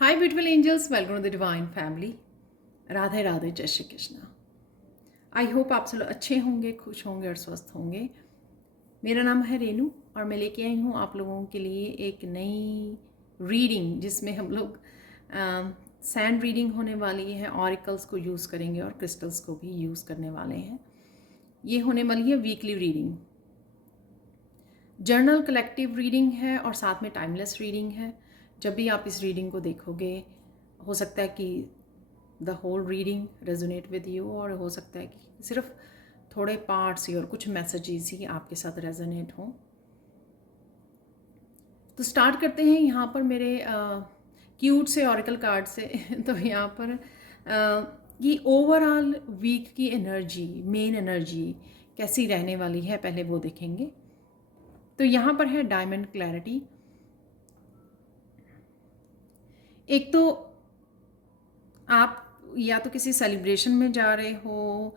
Hi, beautiful angels. Welcome to the Divine Family. Radhe Radhe, जय Shri Krishna. I hope आप सब लोग अच्छे होंगे, खुश होंगे और स्वस्थ होंगे। मेरा नाम है रेनू और मैं लेके आई हूँ आप लोगों के लिए एक नई रीडिंग जिसमें हम लोग सैंड रीडिंग होने वाली है, ऑरिकल्स को यूज़ करेंगे और क्रिस्टल्स को भी यूज़ करने वाले हैं। ये होने वाली है weekly reading, journal collective reading है और साथ में टाइमलेस रीडिंग है। जब भी आप इस रीडिंग को देखोगे, हो सकता है कि the whole reading resonate with you, और हो सकता है कि सिर्फ थोड़े पार्ट्स ही और कुछ मैसेजेस ही आपके साथ रेजोनेट हों। तो स्टार्ट करते हैं यहाँ पर मेरे क्यूट से ऑरिकल कार्ड से। तो यहाँ पर ये ओवरऑल वीक की एनर्जी, मेन एनर्जी कैसी रहने वाली है, पहले वो देखेंगे। तो यहाँ पर है डायमंड क्लैरिटी। एक तो आप या तो किसी सेलिब्रेशन में जा रहे हो,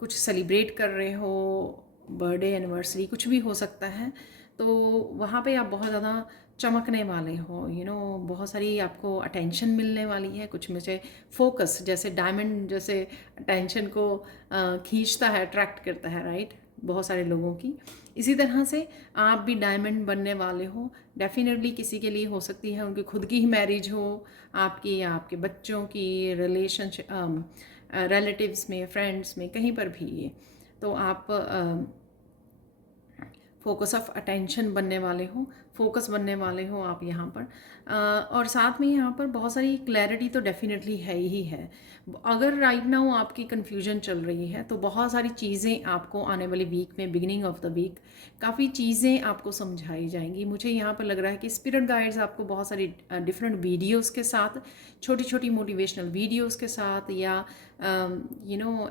कुछ सेलिब्रेट कर रहे हो, बर्थडे एनिवर्सरी कुछ भी हो सकता है। तो वहाँ पे आप बहुत ज़्यादा चमकने वाले हो, बहुत सारी आपको अटेंशन मिलने वाली है। कुछ में से फोकस, जैसे डायमंड जैसे अटेंशन को खींचता है, अट्रैक्ट करता है, राइट, बहुत सारे लोगों की। इसी तरह से आप भी डायमंड बनने वाले हो। डेफिनेटली किसी के लिए हो सकती है उनकी खुद की ही मैरिज हो, आपकी या आपके बच्चों की, रिलेशनशिप, रिलेटिव्स में, फ्रेंड्स में, कहीं पर भी ये। तो आप फोकस ऑफ अटेंशन बनने वाले हो, फोकस बनने वाले हो आप यहाँ पर। और साथ में यहाँ पर बहुत सारी क्लैरिटी तो डेफिनेटली है ही है। अगर राइट नाउ आपकी कन्फ्यूजन चल रही है तो बहुत सारी चीज़ें आपको आने वाली वीक में, बिगिनिंग ऑफ द वीक, काफ़ी चीज़ें आपको समझाई जाएंगी। मुझे यहाँ पर लग रहा है कि स्पिरिट गाइड्स आपको बहुत सारी डिफरेंट वीडियोज़ के साथ, छोटी छोटी मोटिवेशनल वीडियोज़ के साथ, या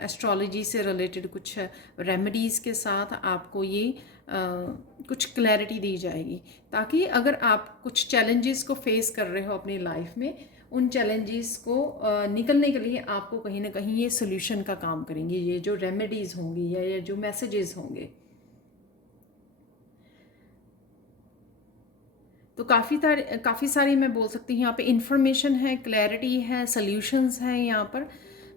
एस्ट्रोलॉजी से रिलेटेड कुछ रेमेडीज़ के साथ आपको ये कुछ क्लैरिटी दी जाएगी, ताकि अगर आप कुछ चैलेंजेस को फेस कर रहे हो अपनी लाइफ में, उन चैलेंजेस को निकलने के लिए आपको कहीं ना कहीं ये सोल्यूशन का काम करेंगे, ये जो रेमेडीज़ होंगी या ये जो मैसेजेस होंगे। तो काफ़ी सारी मैं बोल सकती हूँ यहाँ पे इंफॉर्मेशन है, क्लैरिटी है, सॉल्यूशंस हैं। यहाँ पर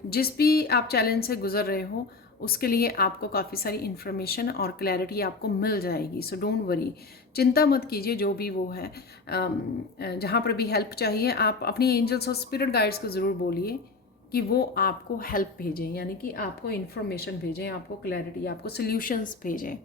जिस भी आप चैलेंज से गुजर रहे हो उसके लिए आपको काफ़ी सारी इन्फॉर्मेशन और क्लैरिटी आपको मिल जाएगी। सो डोंट वरी, चिंता मत कीजिए। जो भी वो है, जहाँ पर भी हेल्प चाहिए आप अपनी एंजल्स और स्पिरिट गाइड्स को ज़रूर बोलिए कि वो आपको हेल्प भेजें, यानी कि आपको इन्फॉर्मेशन भेजें, आपको क्लैरिटी, आपको सोल्यूशंस भेजें।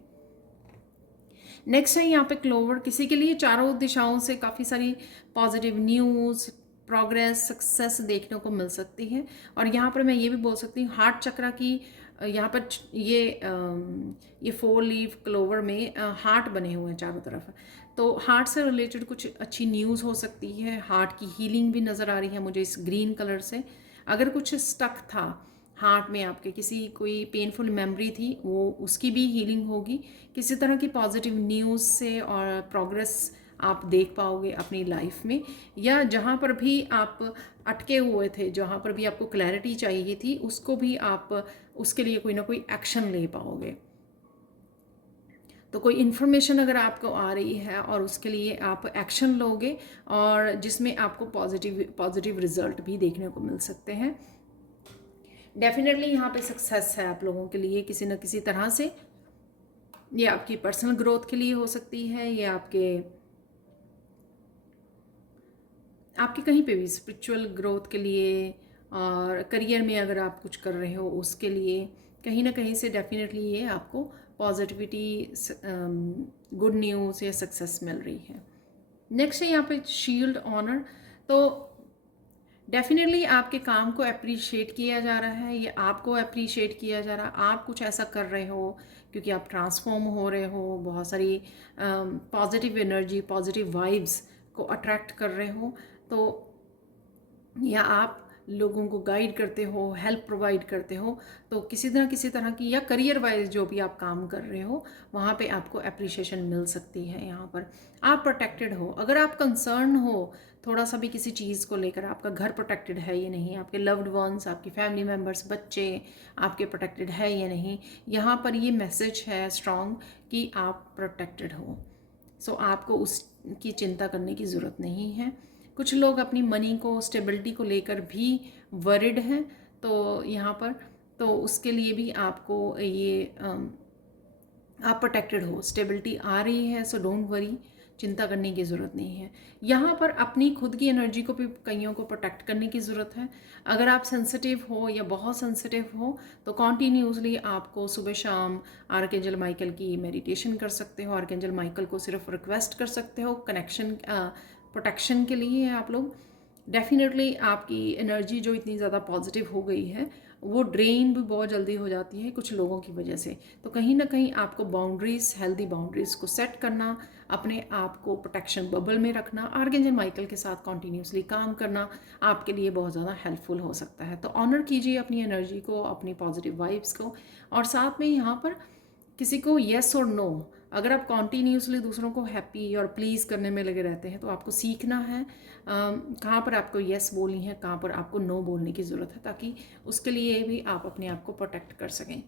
नेक्स्ट है यहाँ पे क्लोवर। किसी के लिए चारों दिशाओं से काफ़ी सारी पॉजिटिव न्यूज़, प्रोग्रेस, सक्सेस देखने को मिल सकती है। और यहाँ पर मैं ये भी बोल सकती हूँ हार्ट चक्रा की, यहाँ पर ये 4 लीफ क्लोवर में हार्ट बने हुए हैं चारों तरफ। तो हार्ट से रिलेटेड कुछ अच्छी न्यूज़ हो सकती है। हार्ट की हीलिंग भी नज़र आ रही है मुझे इस ग्रीन कलर से। अगर कुछ स्टक था हार्ट में, आपके किसी कोई पेनफुल मेमोरी थी, वो उसकी भी हीलिंग होगी। किसी तरह की पॉजिटिव न्यूज़ से और प्रोग्रेस आप देख पाओगे अपनी लाइफ में, या जहाँ पर भी आप अटके हुए थे, जहाँ पर भी आपको क्लैरिटी चाहिए थी, उसको भी आप उसके लिए कोई ना कोई एक्शन ले पाओगे। तो कोई इन्फॉर्मेशन अगर आपको आ रही है और उसके लिए आप एक्शन लोगे, और जिसमें आपको पॉजिटिव रिजल्ट भी देखने को मिल सकते हैं। डेफिनेटली यहाँ पे सक्सेस है आप लोगों के लिए किसी न किसी तरह से। ये आपकी पर्सनल ग्रोथ के लिए हो सकती है, ये आपके कहीं पे भी स्पिरिचुअल ग्रोथ के लिए, और करियर में अगर आप कुछ कर रहे हो उसके लिए, कहीं ना कहीं से डेफिनेटली ये आपको पॉजिटिविटी, गुड न्यूज़ या सक्सेस मिल रही है। नेक्स्ट है यहाँ पे शील्ड ऑनर। तो डेफिनेटली आपके काम को अप्रिशिएट किया जा रहा है, ये आपको अप्रिशिएट किया जा रहा है। आप कुछ ऐसा कर रहे हो क्योंकि आप ट्रांसफॉर्म हो रहे हो, बहुत सारी पॉजिटिव एनर्जी, पॉजिटिव वाइब्स को अट्रैक्ट कर रहे हो। तो या आप लोगों को गाइड करते हो, हेल्प प्रोवाइड करते हो, तो किसी तरह की, या करियर वाइज जो भी आप काम कर रहे हो वहाँ पे आपको अप्रिशिएशन मिल सकती है। यहाँ पर आप प्रोटेक्टेड हो। अगर आप कंसर्न हो थोड़ा सा भी किसी चीज़ को लेकर, आपका घर प्रोटेक्टेड है या नहीं, आपके लव्ड वंस, आपकी फैमिली मेम्बर्स, बच्चे आपके प्रोटेक्टेड है या नहीं, यहाँ पर ये मैसेज है स्ट्रॉन्ग कि आप प्रोटेक्टेड हो। सो आपको उसकी चिंता करने की ज़रूरत नहीं है। कुछ लोग अपनी मनी को, स्टेबिलिटी को लेकर भी वरिड हैं, तो यहाँ पर तो उसके लिए भी आपको ये आप प्रोटेक्टेड हो, स्टेबिलिटी आ रही है, सो डोंट वरी, चिंता करने की ज़रूरत नहीं है। यहाँ पर अपनी खुद की एनर्जी को भी कईयों को प्रोटेक्ट करने की ज़रूरत है। अगर आप सेंसिटिव हो या बहुत सेंसिटिव हो तो कॉन्टीन्यूसली आपको सुबह शाम आर्कएंजल माइकल की मेडिटेशन कर सकते हो। आर्कएंजल माइकल को सिर्फ रिक्वेस्ट कर सकते हो कनेक्शन प्रोटेक्शन के लिए। आप लोग डेफिनेटली आपकी एनर्जी जो इतनी ज़्यादा पॉजिटिव हो गई है वो ड्रेन भी बहुत जल्दी हो जाती है कुछ लोगों की वजह से। तो कहीं ना कहीं आपको बाउंड्रीज, हेल्दी बाउंड्रीज को सेट करना, अपने आप को प्रोटेक्शन बबल में रखना, आर्कएंजल माइकल के साथ कॉन्टीन्यूसली काम करना आपके लिए बहुत ज़्यादा हेल्पफुल हो सकता है। तो ऑनर कीजिए अपनी एनर्जी को, अपनी पॉजिटिव वाइब्स को, और साथ में यहाँ पर किसी को येस और नो, अगर आप कॉन्टीन्यूसली दूसरों को हैप्पी और प्लीज़ करने में लगे रहते हैं तो आपको सीखना है कहाँ पर आपको येस बोलनी है, कहाँ पर आपको नो बोलने की ज़रूरत है, ताकि उसके लिए भी आप अपने आप को प्रोटेक्ट कर सकें।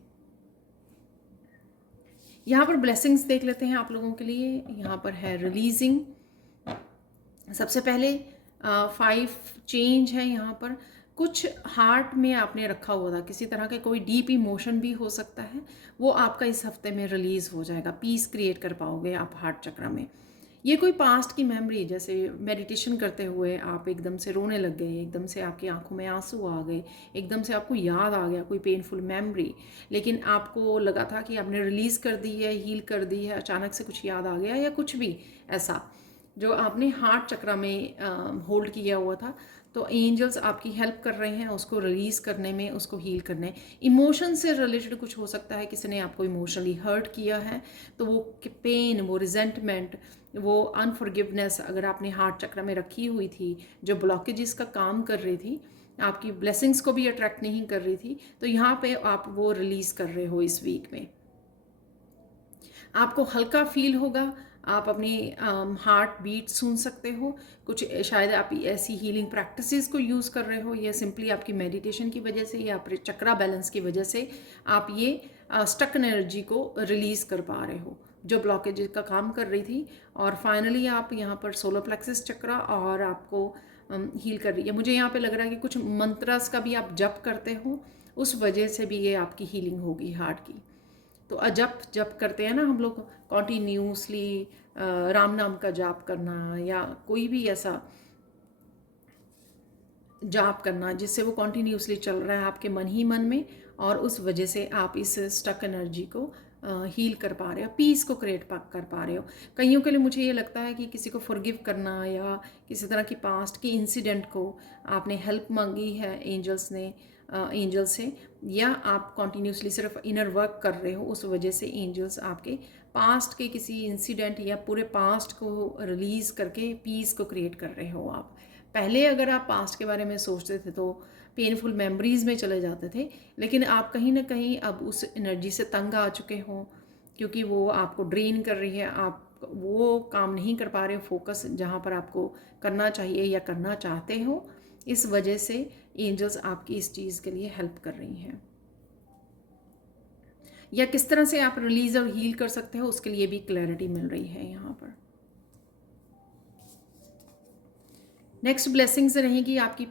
यहाँ पर ब्लेसिंग्स देख लेते हैं आप लोगों के लिए। यहाँ पर है रिलीजिंग। सबसे पहले 5 चेंज है। यहाँ पर कुछ हार्ट में आपने रखा हुआ था, किसी तरह के कोई डीप इमोशन भी हो सकता है, वो आपका इस हफ्ते में रिलीज़ हो जाएगा। पीस क्रिएट कर पाओगे आप हार्ट चक्र में। ये कोई पास्ट की मेमोरी, जैसे मेडिटेशन करते हुए आप एकदम से रोने लग गए, एकदम से आपकी आंखों में आंसू आ गए, एकदम से आपको याद आ गया कोई पेनफुल मेमोरी, लेकिन आपको लगा था कि आपने रिलीज़ कर दी है, हील कर दी है, अचानक से कुछ याद आ गया, या कुछ भी ऐसा जो आपने हार्ट चक्र में होल्ड किया हुआ था, तो एंजल्स आपकी हेल्प कर रहे हैं उसको रिलीज़ करने में, उसको हील करने। इमोशन से रिलेटेड कुछ हो सकता है, किसी ने आपको इमोशनली हर्ट किया है, तो वो पेन, वो रिजेंटमेंट, वो अनफॉरगिवनेस अगर आपने हार्ट चक्र में रखी हुई थी, जो ब्लॉकेजेस का काम कर रही थी, आपकी ब्लेसिंग्स को भी अट्रैक्ट नहीं कर रही थी, तो यहाँ पे आप वो रिलीज़ कर रहे हो इस वीक में। आपको हल्का फील होगा, आप अपनी हार्ट बीट सुन सकते हो। कुछ शायद आप ऐसी हीलिंग प्रैक्टिसेस को यूज़ कर रहे हो, या सिंपली आपकी मेडिटेशन की वजह से या आपके चक्रा बैलेंस की वजह से आप ये स्टक एनर्जी को रिलीज़ कर पा रहे हो जो ब्लॉकेज का काम कर रही थी। और फाइनली आप यहाँ पर सोलर प्लेक्सिस चक्रा और आपको हील कर रही है। मुझे यहाँ पे लग रहा है कि कुछ मंत्रस का भी आप जप करते हो, उस वजह से भी ये आपकी हीलिंग होगी हार्ट की। तो जप करते हैं ना हम लोग कॉन्टीन्यूसली, राम नाम का जाप करना या कोई भी ऐसा जाप करना जिससे वो कॉन्टीन्यूसली चल रहा है आपके मन ही मन में, और उस वजह से आप इस स्टक एनर्जी को हील कर पा रहे हो, पीस को क्रिएट कर पा रहे हो। कईयों के लिए मुझे ये लगता है कि किसी को फॉरगिव करना या किसी तरह की पास्ट की इंसिडेंट को आपने हेल्प मांगी है एंजल से, या आप कॉन्टीन्यूसली सिर्फ इनर वर्क कर रहे हो, उस वजह से एंजल्स आपके पास्ट के किसी इंसिडेंट या पूरे पास्ट को रिलीज़ करके पीस को क्रिएट कर रहे हो। आप पहले अगर आप पास्ट के बारे में सोचते थे तो पेनफुल मेमोरीज़ में चले जाते थे, लेकिन आप कहीं ना कहीं अब उस एनर्जी से तंग आ चुके हो, क्योंकि वो आपको ड्रेन कर रही है, आप वो काम नहीं कर पा रहे हो फोकस जहाँ पर आपको करना चाहिए या करना चाहते हो। इस वजह से एंजल्स आपकी इस चीज़ के लिए हेल्प कर रही हैं। या किस तरह से आप रिलीज और हील कर सकते हो उसके लिए भी क्लैरिटी मिल रही है यहाँ पर। नेक्स्ट ब्लेसिंग्स रहेगी आपकी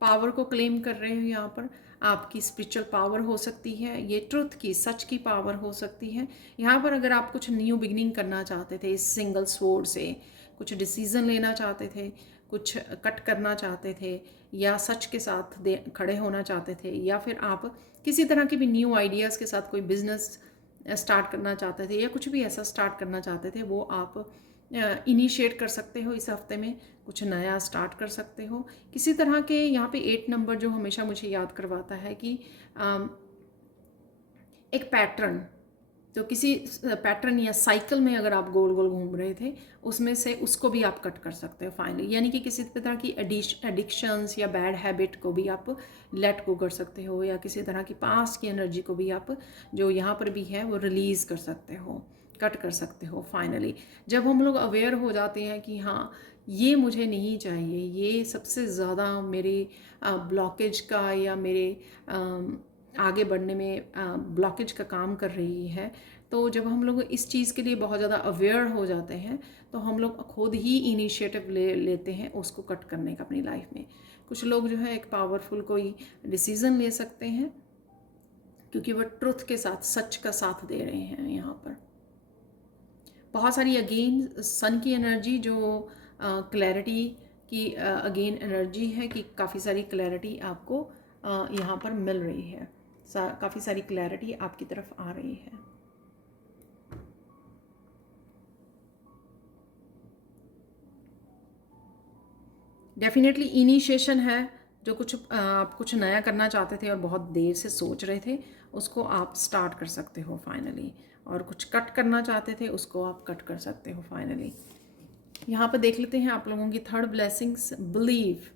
पावर को क्लेम कर रहे हो। यहाँ पर आपकी स्पिरिचुअल पावर हो सकती है, ये ट्रुथ की, सच की पावर हो सकती है। यहाँ पर अगर आप कुछ न्यू बिगनिंग करना चाहते थे इस सिंगल स्वॉर्ड से, कुछ डिसीजन लेना चाहते थे, कुछ कट करना चाहते थे, या सच के साथ खड़े होना चाहते थे, या फिर आप किसी तरह के भी न्यू आइडियाज़ के साथ कोई बिजनेस स्टार्ट करना चाहते थे, या कुछ भी ऐसा स्टार्ट करना चाहते थे, वो आप इनिशिएट कर सकते हो इस हफ्ते में, कुछ नया स्टार्ट कर सकते हो। किसी तरह के यहाँ पे 8 नंबर जो हमेशा मुझे याद करवाता है कि एक पैटर्न, तो किसी पैटर्न या साइकिल में अगर आप गोल गोल घूम रहे थे उसमें से उसको भी आप कट कर सकते हो फाइनली, यानी कि किसी तरह की एडिक्शंस या बैड हैबिट को भी आप लेट गो कर सकते हो, या किसी तरह की पास्ट की एनर्जी को भी आप जो यहाँ पर भी है वो रिलीज़ कर सकते हो, कट कर सकते हो फाइनली। जब हम लोग अवेयर हो जाते हैं कि हाँ ये मुझे नहीं चाहिए, ये सबसे ज़्यादा मेरे ब्लॉकेज का या मेरे आगे बढ़ने में ब्लॉकेज का काम कर रही है। तो जब हम लोग इस चीज़ के लिए बहुत ज़्यादा अवेयर हो जाते हैं तो हम लोग खुद ही इनिशिएटिव लेते हैं उसको कट करने का अपनी लाइफ में। कुछ लोग जो है एक पावरफुल कोई डिसीज़न ले सकते हैं क्योंकि वह ट्रुथ के साथ, सच का साथ दे रहे हैं यहाँ पर। बहुत सारी अगेन सन की एनर्जी जो क्लैरिटी की अगेन एनर्जी है कि काफ़ी सारी क्लैरिटी आपको यहाँ पर मिल रही है, काफ़ी सारी क्लैरिटी आपकी तरफ आ रही है। डेफिनेटली इनिशिएशन है, जो कुछ आप कुछ नया करना चाहते थे और बहुत देर से सोच रहे थे उसको आप स्टार्ट कर सकते हो फाइनली, और कुछ कट करना चाहते थे उसको आप कट कर सकते हो फाइनली। यहाँ पर देख लेते हैं आप लोगों की थर्ड ब्लेसिंग्स, बिलीव।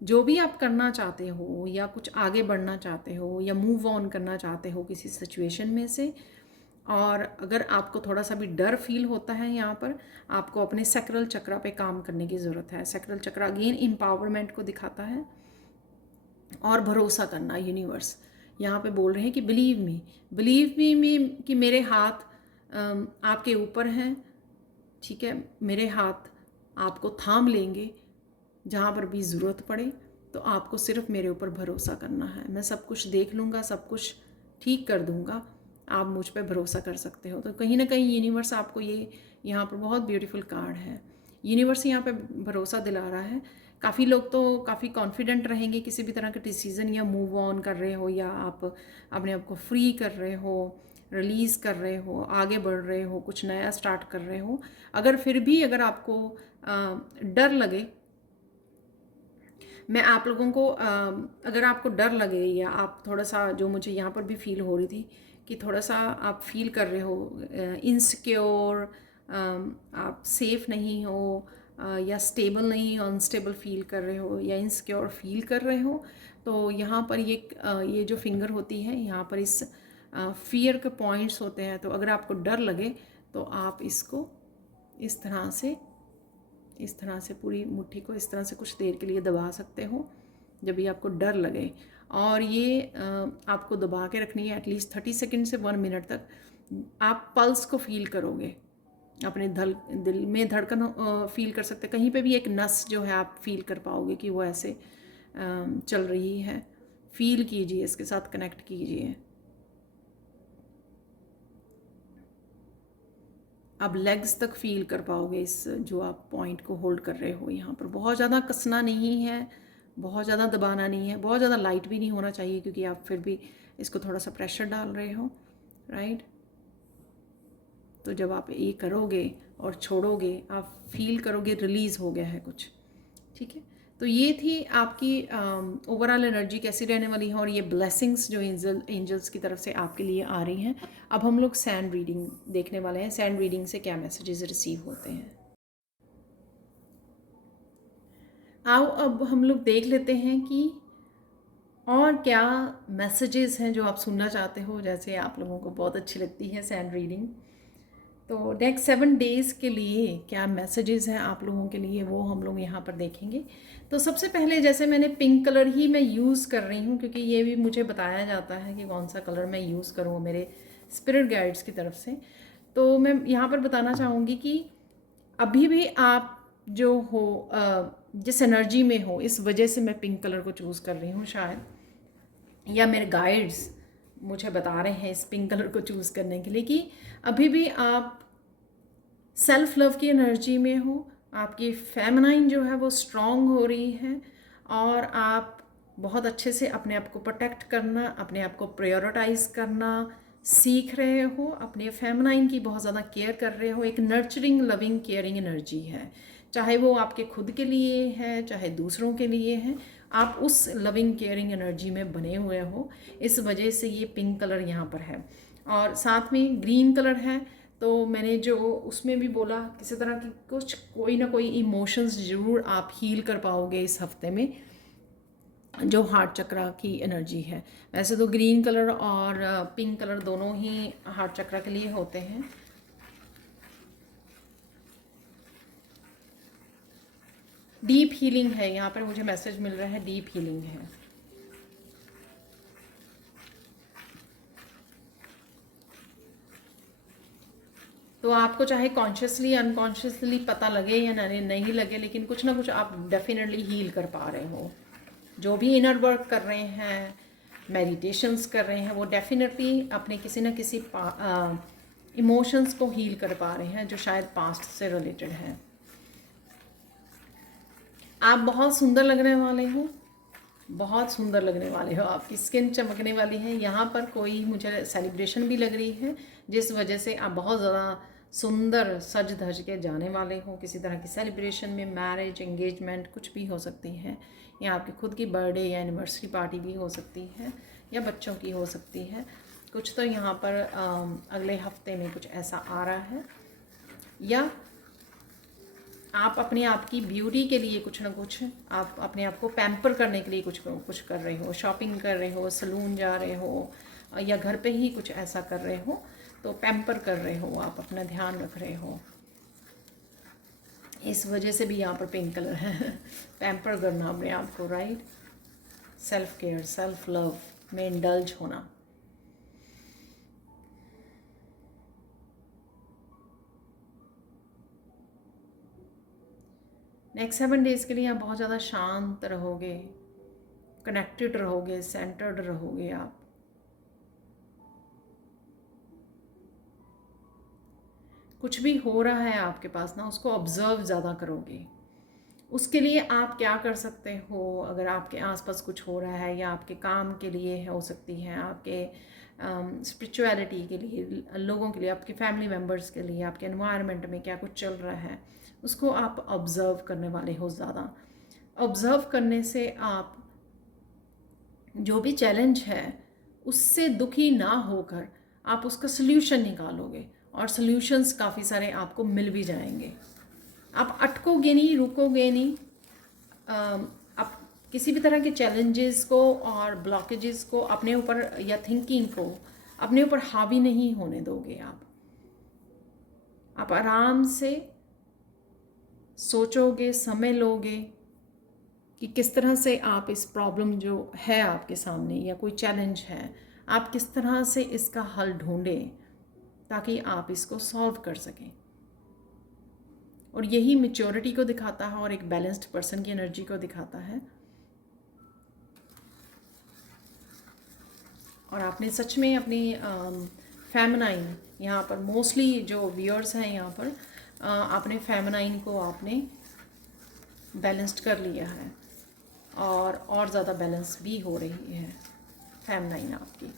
जो भी आप करना चाहते हो या कुछ आगे बढ़ना चाहते हो या मूव ऑन करना चाहते हो किसी सिचुएशन में से, और अगर आपको थोड़ा सा भी डर फील होता है यहाँ पर, आपको अपने सैक्रल चक्रा पे काम करने की ज़रूरत है। सैक्रल चक्रा अगेन एम्पावरमेंट को दिखाता है और भरोसा करना। यूनिवर्स यहाँ पे बोल रहे हैं कि बिलीव मी कि मेरे हाथ आपके ऊपर हैं, ठीक है, मेरे हाथ आपको थाम लेंगे जहाँ पर भी ज़रूरत पड़े। तो आपको सिर्फ मेरे ऊपर भरोसा करना है, मैं सब कुछ देख लूँगा, सब कुछ ठीक कर दूँगा, आप मुझ पे भरोसा कर सकते हो। तो कहीं ना कहीं यूनिवर्स आपको ये यहाँ पर बहुत ब्यूटीफुल कार्ड है। यूनिवर्स यहाँ पे भरोसा दिला रहा है। काफ़ी लोग तो काफ़ी कॉन्फिडेंट रहेंगे किसी भी तरह का डिसीज़न या मूव ऑन कर रहे हो, या आप अपने आप को फ्री कर रहे हो, रिलीज़ कर रहे हो, आगे बढ़ रहे हो, कुछ नया स्टार्ट कर रहे हो। अगर फिर भी अगर आपको डर लगे, मैं आप लोगों को अगर आपको डर लगे या आप थोड़ा सा, जो मुझे यहाँ पर भी फील हो रही थी कि थोड़ा सा आप फील कर रहे हो इनसिक्योर, आप सेफ नहीं हो, या स्टेबल नहीं हो, अनस्टेबल फील कर रहे हो या इनसिक्योर फील कर रहे हो, तो यहाँ पर ये जो फिंगर होती है यहाँ पर इस फियर के पॉइंट्स होते हैं। तो अगर आपको डर लगे तो आप इसको इस तरह से पूरी मुट्ठी को इस तरह से कुछ देर के लिए दबा सकते हो जब भी आपको डर लगे। और ये आपको दबा के रखनी है एटलीस्ट 30 सेकेंड से 1 मिनट तक। आप पल्स को फील करोगे, अपने दिल में धड़कन फील कर सकते, कहीं पे भी एक नस जो है आप फील कर पाओगे कि वो ऐसे चल रही है। फील कीजिए, इसके साथ कनेक्ट कीजिए। आप लेग्स तक फील कर पाओगे इस जो आप पॉइंट को होल्ड कर रहे हो। यहाँ पर बहुत ज़्यादा कसना नहीं है, बहुत ज़्यादा दबाना नहीं है, बहुत ज़्यादा लाइट भी नहीं होना चाहिए क्योंकि आप फिर भी इसको थोड़ा सा प्रेशर डाल रहे हो, राइट। तो जब आप ये करोगे और छोड़ोगे, आप फील करोगे रिलीज़ हो गया है कुछ, ठीक है। तो ये थी आपकी ओवरऑल एनर्जी कैसी रहने वाली है, और ये ब्लेसिंग्स जो एंजल्स की तरफ से आपके लिए आ रही हैं। अब हम लोग सैंड रीडिंग देखने वाले हैं, सैंड रीडिंग से क्या मैसेजेस रिसीव होते हैं। आओ अब हम लोग देख लेते हैं कि और क्या मैसेजेस हैं जो आप सुनना चाहते हो। जैसे आप लोगों को बहुत अच्छी लगती है सैंड रीडिंग, तो नेक्स्ट 7 डेज़ के लिए क्या मैसेजेस हैं आप लोगों के लिए, वो हम लोग यहाँ पर देखेंगे। तो सबसे पहले जैसे मैंने पिंक कलर ही मैं यूज़ कर रही हूँ क्योंकि ये भी मुझे बताया जाता है कि कौन सा कलर मैं यूज़ करूँ मेरे स्पिरिट गाइड्स की तरफ से। तो मैं यहाँ पर बताना चाहूँगी कि अभी भी आप जो हो जिस एनर्जी में हो, इस वजह से मैं पिंक कलर को चूज़ कर रही हूँ शायद, या मेरे गाइड्स मुझे बता रहे हैं इस पिंक कलर को चूज़ करने के लिए कि अभी भी आप सेल्फ लव की एनर्जी में हो, आपकी फेमिनाइन जो है वो स्ट्रॉन्ग हो रही है, और आप बहुत अच्छे से अपने आप को प्रोटेक्ट करना, अपने आप को प्रायोरिटाइज करना सीख रहे हो, अपने फेमिनाइन की बहुत ज़्यादा केयर कर रहे हो। एक नर्चरिंग, लविंग, केयरिंग एनर्जी है, चाहे वो आपके खुद के लिए है चाहे दूसरों के लिए है, आप उस लविंग केयरिंग एनर्जी में बने हुए हो। इस वजह से ये पिंक कलर यहाँ पर है, और साथ में ग्रीन कलर है। तो मैंने जो उसमें भी बोला किसी तरह की कुछ कोई ना कोई इमोशंस ज़रूर आप हील कर पाओगे इस हफ्ते में, जो हार्ट चक्रा की एनर्जी है। वैसे तो ग्रीन कलर और पिंक कलर दोनों ही हार्ट चक्रा के लिए होते हैं। डीप हीलिंग है यहाँ पर, मुझे मैसेज मिल रहा है डीप हीलिंग है। तो आपको चाहे कॉन्शियसली अनकॉन्शियसली पता लगे या नहीं लगे, लेकिन कुछ ना कुछ आप डेफिनेटली हील कर पा रहे हो। जो भी इनर वर्क कर रहे हैं, मेडिटेशंस कर रहे हैं, वो डेफिनेटली अपने किसी न किसी इमोशंस को हील कर पा रहे हैं जो शायद पास्ट से रिलेटेड है। आप बहुत सुंदर लगने वाले हो, बहुत सुंदर लगने वाले हो, आपकी स्किन चमकने वाली है। यहाँ पर कोई मुझे सेलिब्रेशन भी लग रही है, जिस वजह से आप बहुत ज़्यादा सुंदर सज धज के जाने वाले हो किसी तरह की सेलिब्रेशन में। मैरिज, एंगेजमेंट कुछ भी हो सकती है, या आपकी खुद की बर्थडे या एनिवर्सरी पार्टी भी हो सकती है, या बच्चों की हो सकती है। कुछ तो यहाँ पर अगले हफ्ते में कुछ ऐसा आ रहा है, या आप अपने आप की ब्यूटी के लिए कुछ ना कुछ, आप अपने आप को पैम्पर करने के लिए कुछ कुछ कर रहे हो, शॉपिंग कर रहे हो, सलून जा रहे हो, या घर पे ही कुछ ऐसा कर रहे हो, तो पैम्पर कर रहे हो, आप अपना ध्यान रख रहे हो। इस वजह से भी यहाँ पर पिंक कलर है। पैम्पर करना अपने आप को, right. Self care, self love में इंडल्ज होना। नेक्स्ट 7 डेज़ के लिए आप बहुत ज़्यादा शांत रहोगे, कनेक्टेड रहोगे, सेंटर्ड रहोगे। आप कुछ भी हो रहा है आपके पास ना, उसको ऑब्ज़र्व ज़्यादा करोगे। उसके लिए आप क्या कर सकते हो, अगर आपके आसपास कुछ हो रहा है, या आपके काम के लिए हो सकती है, आपके स्पिरिचुअलिटी के लिए, लोगों के लिए, आपके फैमिली मेम्बर्स के लिए, आपके एनवायरनमेंट में क्या कुछ चल रहा है, उसको आप ऑब्ज़र्व करने वाले हो ज़्यादा। ऑब्ज़र्व करने से आप जो भी चैलेंज है उससे दुखी ना होकर आप उसका सल्यूशन निकालोगे, और सल्यूशंस काफ़ी सारे आपको मिल भी जाएंगे। आप अटकोगे नहीं, रुकोगे नहीं। आप किसी भी तरह के चैलेंजेस को और ब्लॉकेजेस को अपने ऊपर, या थिंकिंग को अपने ऊपर हावी नहीं होने दोगे। आप आराम से सोचोगे, समय लोगे कि किस तरह से आप इस प्रॉब्लम जो है आपके सामने, या कोई चैलेंज है, आप किस तरह से इसका हल ढूंढें ताकि आप इसको सॉल्व कर सकें। और यही मैच्योरिटी को दिखाता है, और एक बैलेंस्ड पर्सन की एनर्जी को दिखाता है। और आपने सच में अपनी फेमिनाइन, यहाँ पर मोस्टली जो व्यूअर्स हैं यहाँ पर, आपने फेमिनाइन को आपने बैलेंस्ड कर लिया है, और ज़्यादा बैलेंस भी हो रही है फेमिनाइन आपकी।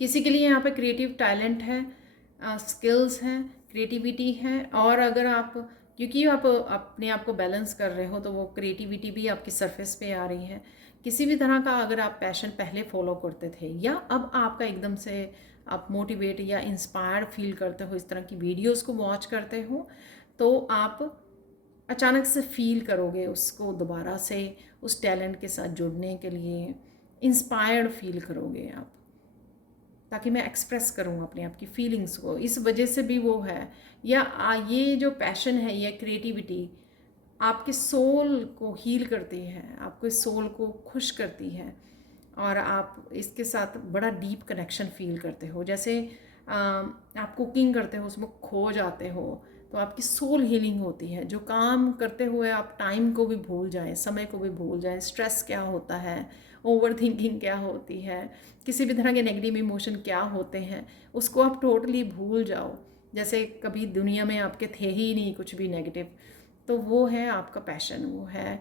किसी के लिए यहाँ पे क्रिएटिव टैलेंट है, स्किल्स हैं, क्रिएटिविटी है, और अगर आप, क्योंकि आप अपने आप को बैलेंस कर रहे हो, तो वो क्रिएटिविटी भी आपकी सरफेस पे आ रही है। किसी भी तरह का अगर आप पैशन पहले फॉलो करते थे, या अब आपका एकदम से आप मोटिवेट या इंस्पायर्ड फील करते हो, इस तरह की वीडियोस को वॉच करते हो, तो आप अचानक से फील करोगे उसको दोबारा से, उस टैलेंट के साथ जुड़ने के लिए इंस्पायर्ड फील करोगे आप, ताकि मैं एक्सप्रेस करूँ अपने आप की फीलिंग्स को। इस वजह से भी वो है, या ये जो पैशन है, या क्रिएटिविटी आपके सोल को हील करती है, आपके सोल को खुश करती है, और आप इसके साथ बड़ा डीप कनेक्शन फील करते हो। जैसे आप कुकिंग करते हो, उसमें खो जाते हो, तो आपकी सोल हीलिंग होती है। जो काम करते हुए आप टाइम को भी भूल जाएं, समय को भी भूल जाएं, स्ट्रेस क्या होता है, ओवर थिंकिंग क्या होती है, किसी भी तरह के नेगेटिव इमोशन क्या होते हैं, उसको आप टोटली भूल जाओ, जैसे कभी दुनिया में आपके थे ही नहीं कुछ भी नेगेटिव। तो वो है आपका पैशन, वो है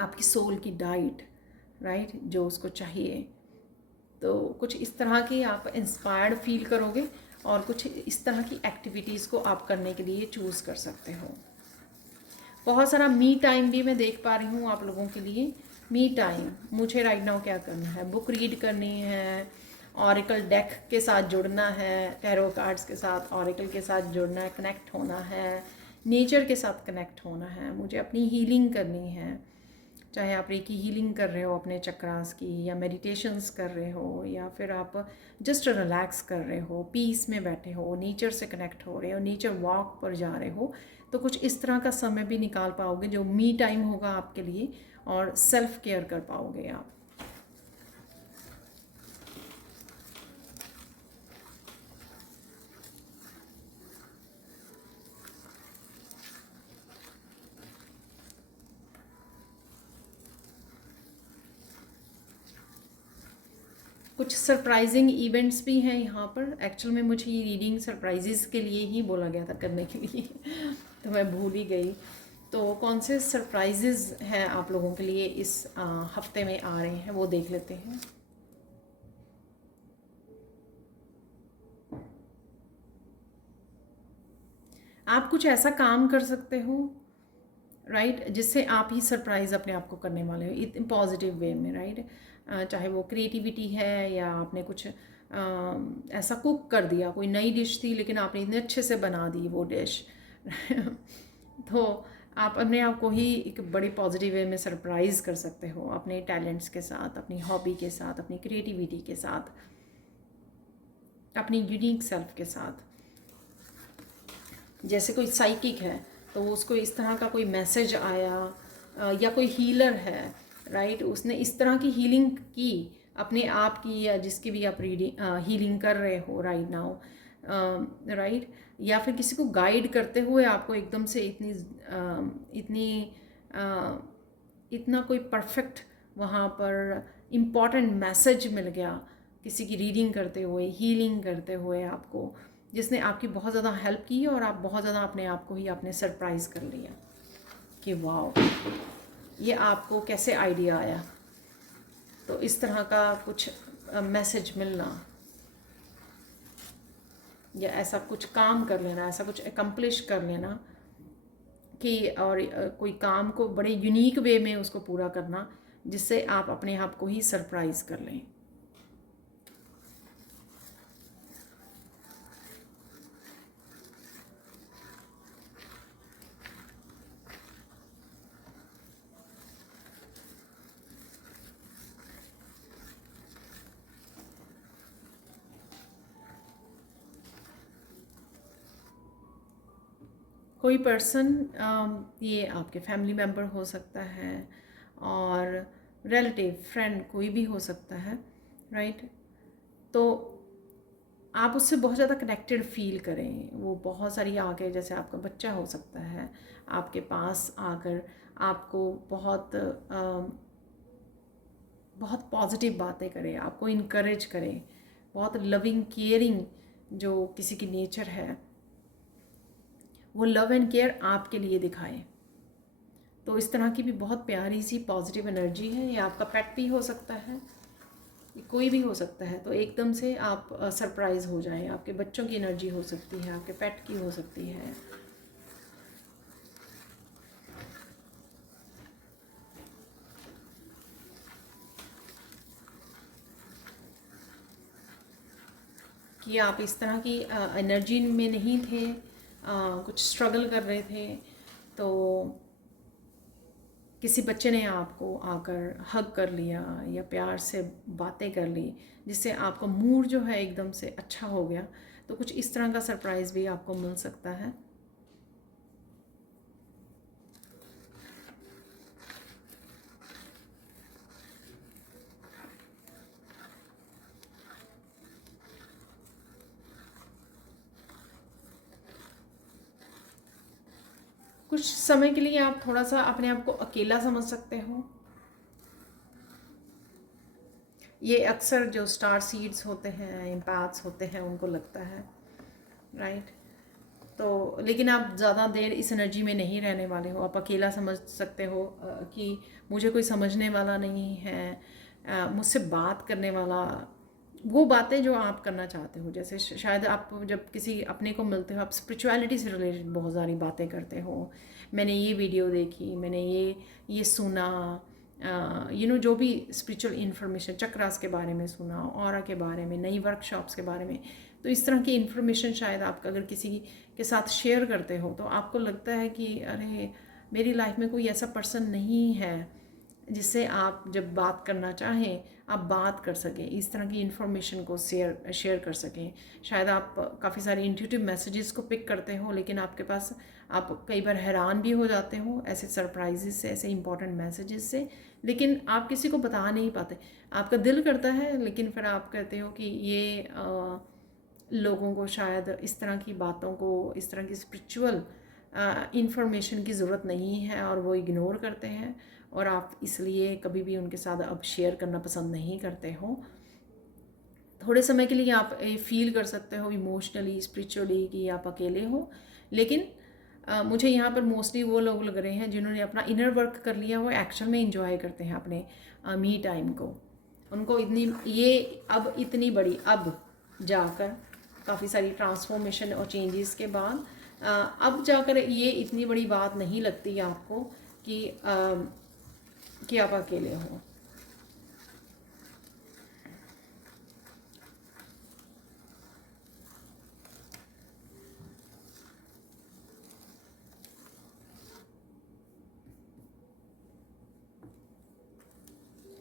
आपकी सोल की डाइट, राइट, जो उसको चाहिए। तो कुछ इस तरह की आप इंस्पायर्ड फील करोगे, और कुछ इस तरह की एक्टिविटीज़ को आप करने के लिए चूज़ कर सकते हो। बहुत सारा मी टाइम भी मैं देख पा रही हूँ आप लोगों के लिए। मी टाइम, मुझे राइट नाउ क्या करना है, बुक रीड करनी है, ऑरिकल डेक के साथ जुड़ना है, टैरो कार्ड्स के साथ, ऑरिकल के साथ जुड़ना है, कनेक्ट होना है, नेचर के साथ कनेक्ट होना है, मुझे अपनी हीलिंग करनी है। चाहे आप रेकी हीलिंग कर रहे हो अपने चक्रास की, या मेडिटेशंस कर रहे हो, या फिर आप जस्ट रिलैक्स कर रहे हो, पीस में बैठे हो, नेचर से कनेक्ट हो रहे हो, नेचर वॉक पर जा रहे हो, तो कुछ इस तरह का समय भी निकाल पाओगे जो मी टाइम होगा आपके लिए, और सेल्फ केयर कर पाओगे आप। कुछ सरप्राइजिंग इवेंट्स भी हैं यहाँ पर। एक्चुअल में मुझे ये रीडिंग सरप्राइजेस के लिए ही बोला गया था करने के लिए तो मैं भूल ही गई। तो कौन से सरप्राइजेस हैं आप लोगों के लिए इस हफ्ते में आ रहे हैं वो देख लेते हैं। आप कुछ ऐसा काम कर सकते हो, राइट, जिससे आप ही सरप्राइज़ अपने आप को करने वाले हो इतने पॉजिटिव वे में, राइट। चाहे वो क्रिएटिविटी है या आपने कुछ ऐसा कुक कर दिया, कोई नई डिश थी लेकिन आपने इतने अच्छे से बना दी वो डिश तो आप अपने आप को ही एक बड़े पॉजिटिव वे में सरप्राइज़ कर सकते हो अपने टैलेंट्स के साथ, अपनी हॉबी के साथ, अपनी क्रिएटिविटी के साथ, अपनी यूनिक सेल्फ के साथ। जैसे कोई साइकिक है तो उसको इस तरह का कोई मैसेज आया, या कोई हीलर है, राइट, उसने इस तरह की हीलिंग की अपने आप की, या जिसकी भी आप हीलिंग कर रहे हो राइट नाउ, राइट। या फिर किसी को गाइड करते हुए आपको एकदम से इतना कोई परफेक्ट वहाँ पर इम्पॉर्टेंट मैसेज मिल गया किसी की रीडिंग करते हुए, हीलिंग करते हुए आपको, जिसने आपकी बहुत ज़्यादा हेल्प की और आप बहुत ज़्यादा अपने आप को ही आपने सरप्राइज़ कर लिया कि वाह ये आपको कैसे आइडिया आया। तो इस तरह का कुछ मैसेज मिलना, या ऐसा कुछ काम कर लेना, ऐसा कुछ एकम्प्लिश कर लेना कि, और कोई काम को बड़े यूनिक वे में उसको पूरा करना जिससे आप अपने आप को ही सरप्राइज़ कर लें। कोई पर्सन, ये आपके फैमिली मेम्बर हो सकता है और रिलेटिव, फ्रेंड, कोई भी हो सकता है, राइट। तो आप उससे बहुत ज़्यादा कनेक्टेड फील करें। वो बहुत सारी आके, जैसे आपका बच्चा हो सकता है, आपके पास आकर आपको बहुत पॉजिटिव बातें करे, आपको इनकरेज करे, बहुत लविंग केयरिंग जो किसी की नेचर है वो लव एंड केयर आपके लिए दिखाए। तो इस तरह की भी बहुत प्यारी सी पॉजिटिव एनर्जी है। ये आपका पेट भी हो सकता है, ये कोई भी हो सकता है। तो एकदम से आप सरप्राइज़ हो जाएं। आपके बच्चों की एनर्जी हो सकती है, आपके पेट की हो सकती है। कि आप इस तरह की एनर्जी में नहीं थे, कुछ स्ट्रगल कर रहे थे, तो किसी बच्चे ने आपको आकर हग कर लिया या प्यार से बातें कर ली, जिससे आपका मूड जो है एकदम से अच्छा हो गया। तो कुछ इस तरह का सरप्राइज़ भी आपको मिल सकता है। कुछ समय के लिए आप थोड़ा सा अपने आप को अकेला समझ सकते हो। ये अक्सर जो स्टार सीड्स होते हैं, एम्पैथ्स होते हैं, उनको लगता है, राइट। तो लेकिन आप ज़्यादा देर इस एनर्जी में नहीं रहने वाले हो। आप अकेला समझ सकते हो कि मुझे कोई समझने वाला नहीं है, मुझसे बात करने वाला, वो बातें जो आप करना चाहते हो। जैसे शायद आप जब किसी अपने को मिलते हो, आप स्पिरिचुअलिटी से रिलेटेड बहुत सारी बातें करते हो। मैंने ये वीडियो देखी, मैंने ये सुना, जो भी स्पिरिचुअल इन्फॉर्मेशन, चक्रास के बारे में सुना, ऑरा के बारे में, नई वर्कशॉप्स के बारे में। तो इस तरह की इन्फॉर्मेशन शायद आप अगर किसी के साथ शेयर करते हो तो आपको लगता है कि अरे मेरी लाइफ में कोई ऐसा पर्सन नहीं है जिससे आप जब बात करना चाहें आप बात कर सकें, इस तरह की इन्फॉर्मेशन को शेयर कर सकें। शायद आप काफ़ी सारे इंट्यूटिव मैसेजेस को पिक करते हो, लेकिन आपके पास आप कई बार हैरान भी हो जाते हो ऐसे सरप्राइजेस से, ऐसे इंपॉर्टेंट मैसेजेस से, लेकिन आप किसी को बता नहीं पाते। आपका दिल करता है, लेकिन फिर आप कहते हो कि ये लोगों को शायद इस तरह की बातों को, इस तरह की स्पिरिचुअल इंफॉर्मेशन की ज़रूरत नहीं है, और वो इग्नोर करते हैं, और आप इसलिए कभी भी उनके साथ अब शेयर करना पसंद नहीं करते हो। थोड़े समय के लिए आप फील कर सकते हो इमोशनली, स्पिरिचुअली कि आप अकेले हो, लेकिन मुझे यहाँ पर मोस्टली वो लोग लग रहे हैं जिन्होंने अपना इनर वर्क कर लिया, वो एक्चुअल में इंजॉय करते हैं अपने मी टाइम को। उनको इतनी बड़ी अब जाकर काफ़ी सारी ट्रांसफॉर्मेशन और चेंजेस के बाद अब जाकर ये इतनी बड़ी बात नहीं लगती आपको कि आप अकेले हो।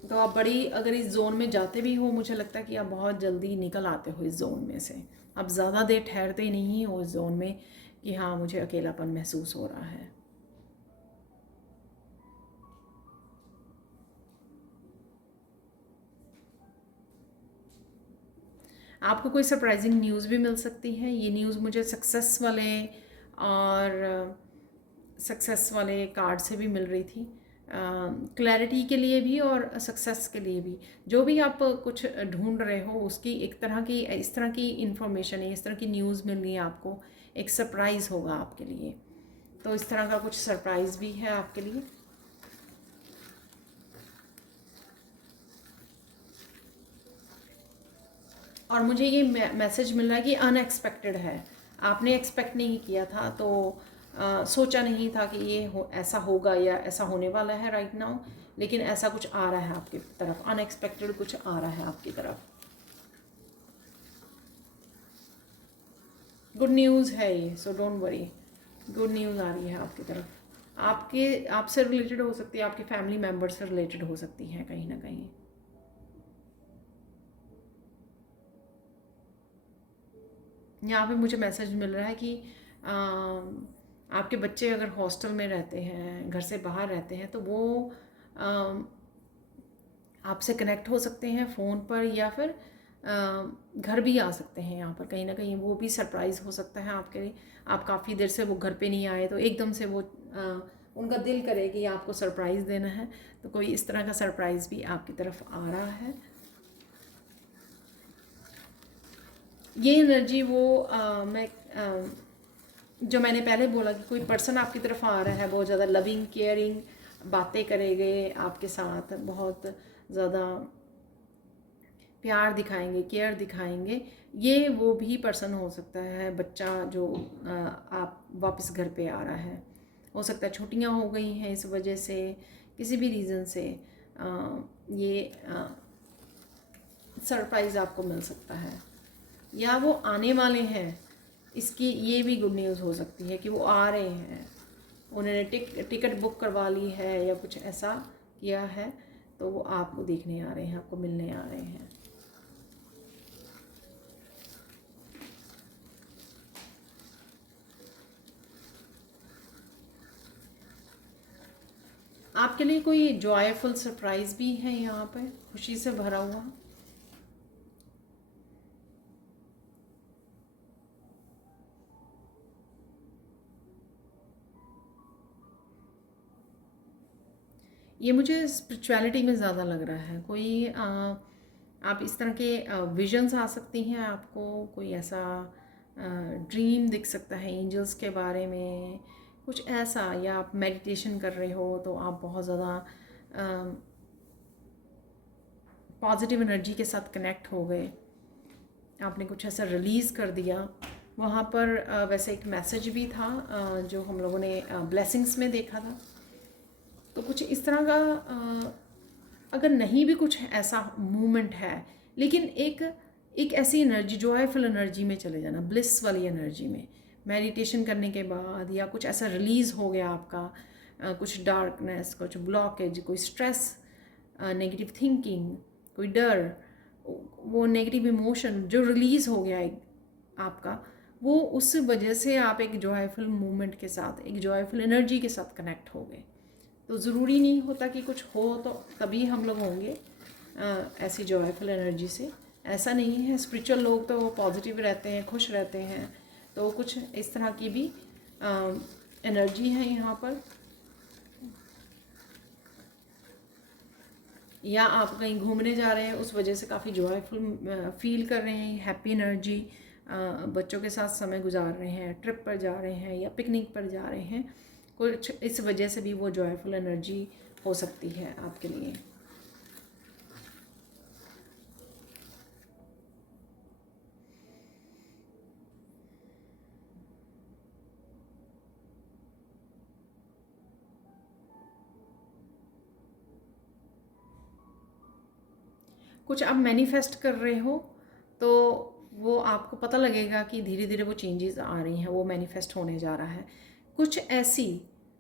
तो आप बड़ी अगर इस जोन में जाते भी हो, मुझे लगता है कि आप बहुत जल्दी निकल आते हो इस जोन में से। आप ज़्यादा देर ठहरते ही नहीं हो इस जोन में कि हाँ मुझे अकेलापन महसूस हो रहा है। आपको कोई सरप्राइजिंग न्यूज़ भी मिल सकती है। ये न्यूज़ मुझे सक्सेस वाले कार्ड से भी मिल रही थी, क्लैरिटी के लिए भी और सक्सेस के लिए भी। जो भी आप कुछ ढूंढ रहे हो उसकी एक तरह की, इस तरह की इन्फॉर्मेशन है, इस तरह की न्यूज़ मिल रही है आपको, एक सरप्राइज़ होगा आपके लिए। तो इस तरह का कुछ सरप्राइज़ भी है आपके लिए। और मुझे ये मैसेज मिल रहा है कि अनएक्सपेक्टेड है, आपने एक्सपेक्ट नहीं किया था, तो सोचा नहीं था कि ये ऐसा होगा या ऐसा होने वाला है राइट नाउ, लेकिन ऐसा कुछ आ रहा है आपकी तरफ, अनएक्सपेक्टेड कुछ आ रहा है आपकी तरफ। गुड न्यूज़ है ये, so don't worry, good news आ रही है आपकी तरफ। आपसे रिलेटेड हो सकती है, आपके फैमिली मेम्बर से रिलेटेड हो सकती है कहीं ना कहीं। यहाँ पे मुझे मैसेज मिल रहा है कि आपके बच्चे अगर हॉस्टल में रहते हैं, घर से बाहर रहते हैं, तो वो आपसे कनेक्ट हो सकते हैं फ़ोन पर, या फिर घर भी आ सकते हैं यहाँ पर कहीं ना कहीं। वो भी सरप्राइज़ हो सकता है आपके लिए। आप काफ़ी देर से वो घर पे नहीं आए, तो एकदम से वो उनका दिल करे कि आपको सरप्राइज़ देना है, तो कोई इस तरह का सरप्राइज़ भी आपकी तरफ आ रहा है। ये एनर्जी जो मैंने पहले बोला कि कोई पर्सन आपकी तरफ आ रहा है, बहुत ज़्यादा लविंग केयरिंग बातें करेंगे आपके साथ, बहुत ज़्यादा प्यार दिखाएंगे, केयर दिखाएंगे। ये वो भी पर्सन हो सकता है, बच्चा जो आप वापस घर पे आ रहा है। हो सकता है छुट्टियां हो गई हैं इस वजह से, किसी भी रीज़न से ये सरप्राइज़ आपको मिल सकता है, या वो आने वाले हैं, इसकी ये भी गुड न्यूज़ हो सकती है कि वो आ रहे हैं, उन्होंने टिकट बुक करवा ली है या कुछ ऐसा किया है, तो वो आपको देखने आ रहे हैं, आपको मिलने आ रहे हैं। आपके लिए कोई जॉयफुल सरप्राइज़ भी है यहाँ पे, खुशी से भरा हुआ। ये मुझे स्पिरिचुअलिटी में ज़्यादा लग रहा है। कोई आप इस तरह के विजन्स आ सकती हैं आपको, कोई ऐसा ड्रीम दिख सकता है एंजल्स के बारे में, कुछ ऐसा, या आप मेडिटेशन कर रहे हो तो आप बहुत ज़्यादा पॉजिटिव एनर्जी के साथ कनेक्ट हो गए, आपने कुछ ऐसा रिलीज़ कर दिया। वहाँ पर वैसे एक मैसेज भी था जो हम लोगों ने ब्लेसिंग्स में देखा था। तो कुछ इस तरह का अगर नहीं भी कुछ ऐसा मूवमेंट है, लेकिन एक ऐसी एनर्जी, जॉयफुल एनर्जी में चले जाना, ब्लिस वाली एनर्जी में, मेडिटेशन करने के बाद, या कुछ ऐसा रिलीज़ हो गया आपका, कुछ डार्कनेस, कुछ ब्लॉकेज, कोई स्ट्रेस, नेगेटिव थिंकिंग, कोई डर, वो नेगेटिव इमोशन जो रिलीज़ हो गया है आपका, वो उस वजह से आप एक जॉयफुल मूवमेंट के साथ, एक जॉयफुल एनर्जी के साथ कनेक्ट हो गए। तो ज़रूरी नहीं होता कि कुछ हो तो तभी हम लोग होंगे ऐसी जॉयफुल एनर्जी से, ऐसा नहीं है। स्पिरिचुअल लोग तो पॉजिटिव रहते हैं, खुश रहते हैं। तो कुछ इस तरह की भी एनर्जी है यहाँ पर। या आप कहीं घूमने जा रहे हैं, उस वजह से काफ़ी जॉयफुल फील कर रहे हैं, हैप्पी एनर्जी, बच्चों के साथ समय गुजार रहे हैं, ट्रिप पर जा रहे हैं या पिकनिक पर जा रहे हैं, कुछ इस वजह से भी वो जॉयफुल एनर्जी हो सकती है आपके लिए। कुछ आप मैनिफेस्ट कर रहे हो तो वो आपको पता लगेगा कि धीरे धीरे वो चेंजेस आ रही हैं, वो मैनिफेस्ट होने जा रहा है। कुछ ऐसी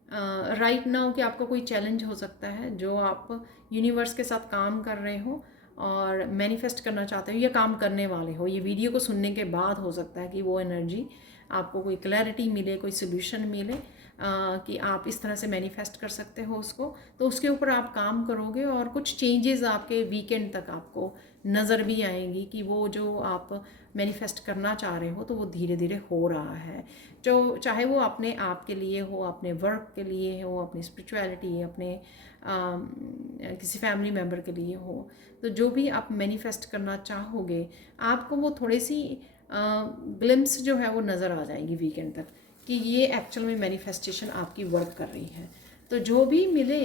राइट नाउ कि आपका कोई चैलेंज हो सकता है जो आप यूनिवर्स के साथ काम कर रहे हो और मैनिफेस्ट करना चाहते हो या काम करने वाले हो। ये वीडियो को सुनने के बाद हो सकता है कि वो एनर्जी आपको कोई क्लैरिटी मिले, कोई सोल्यूशन मिले कि आप इस तरह से मैनिफेस्ट कर सकते हो उसको। तो उसके ऊपर आप काम करोगे और कुछ चेंजेस आपके वीकेंड तक आपको नज़र भी आएंगी कि वो जो आप मैनिफेस्ट करना चाह रहे हो तो वो धीरे धीरे हो रहा है। जो चाहे वो अपने आप के लिए हो, अपने वर्क के लिए हो, अपनी स्पिरिचुअलिटी, अपने किसी फैमिली मेम्बर के लिए हो, तो जो भी आप मैनिफेस्ट करना चाहोगे आपको वो थोड़ी सी ग्लिम्स जो है वो नज़र आ जाएंगी वीकेंड तक कि ये एक्चुअल में मैनिफेस्टेशन आपकी वर्क कर रही है। तो जो भी मिले,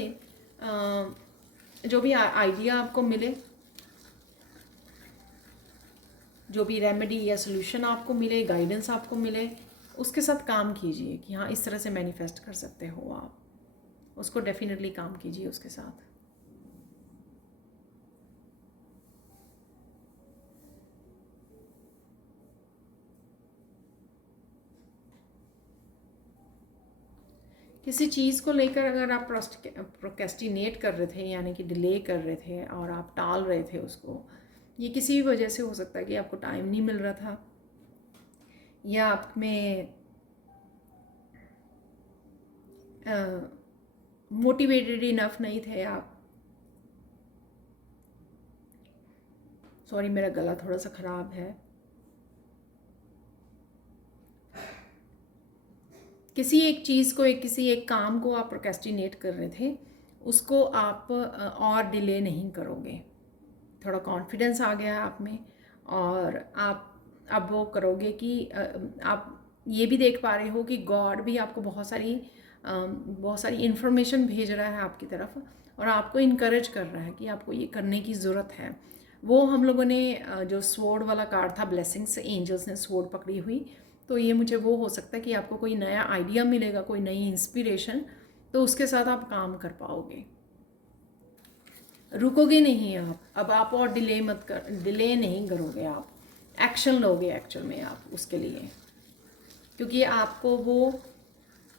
जो भी आइडिया आपको मिले, जो भी रेमेडी या सोल्यूशन आपको मिले, गाइडेंस आपको मिले, उसके साथ काम कीजिए कि हाँ इस तरह से मैनिफेस्ट कर सकते हो आप, उसको डेफिनेटली काम कीजिए उसके साथ। किसी चीज़ को लेकर अगर आप प्रोक्रेस्टिनेट कर रहे थे, यानी कि डिले कर रहे थे और आप टाल रहे थे उसको, ये किसी भी वजह से हो सकता है कि आपको टाइम नहीं मिल रहा था या आप में मोटिवेटेड इनफ नहीं थे आप। सॉरी, मेरा गला थोड़ा सा ख़राब है। किसी एक चीज़ को, किसी एक काम को आप प्रोक्रेस्टिनेट कर रहे थे, उसको आप और डिले नहीं करोगे। थोड़ा कॉन्फिडेंस आ गया आप में और आप अब वो करोगे कि आप ये भी देख पा रहे हो कि गॉड भी आपको बहुत सारी इन्फॉर्मेशन भेज रहा है आपकी तरफ और आपको इनकरेज कर रहा है कि आपको ये करने की ज़रूरत है। वो हम लोगों ने जो स्वॉर्ड वाला कार्ड था, ब्लेसिंग्स, एंजल्स ने स्वॉर्ड पकड़ी हुई, तो ये मुझे वो हो सकता है कि आपको कोई नया आइडिया मिलेगा, कोई नई इंस्पिरेशन, तो उसके साथ आप काम कर पाओगे। रुकोगे नहीं आप, अब आप और डिले नहीं करोगे, आप एक्शन लोगे एक्चुअल में आप उसके लिए, क्योंकि आपको वो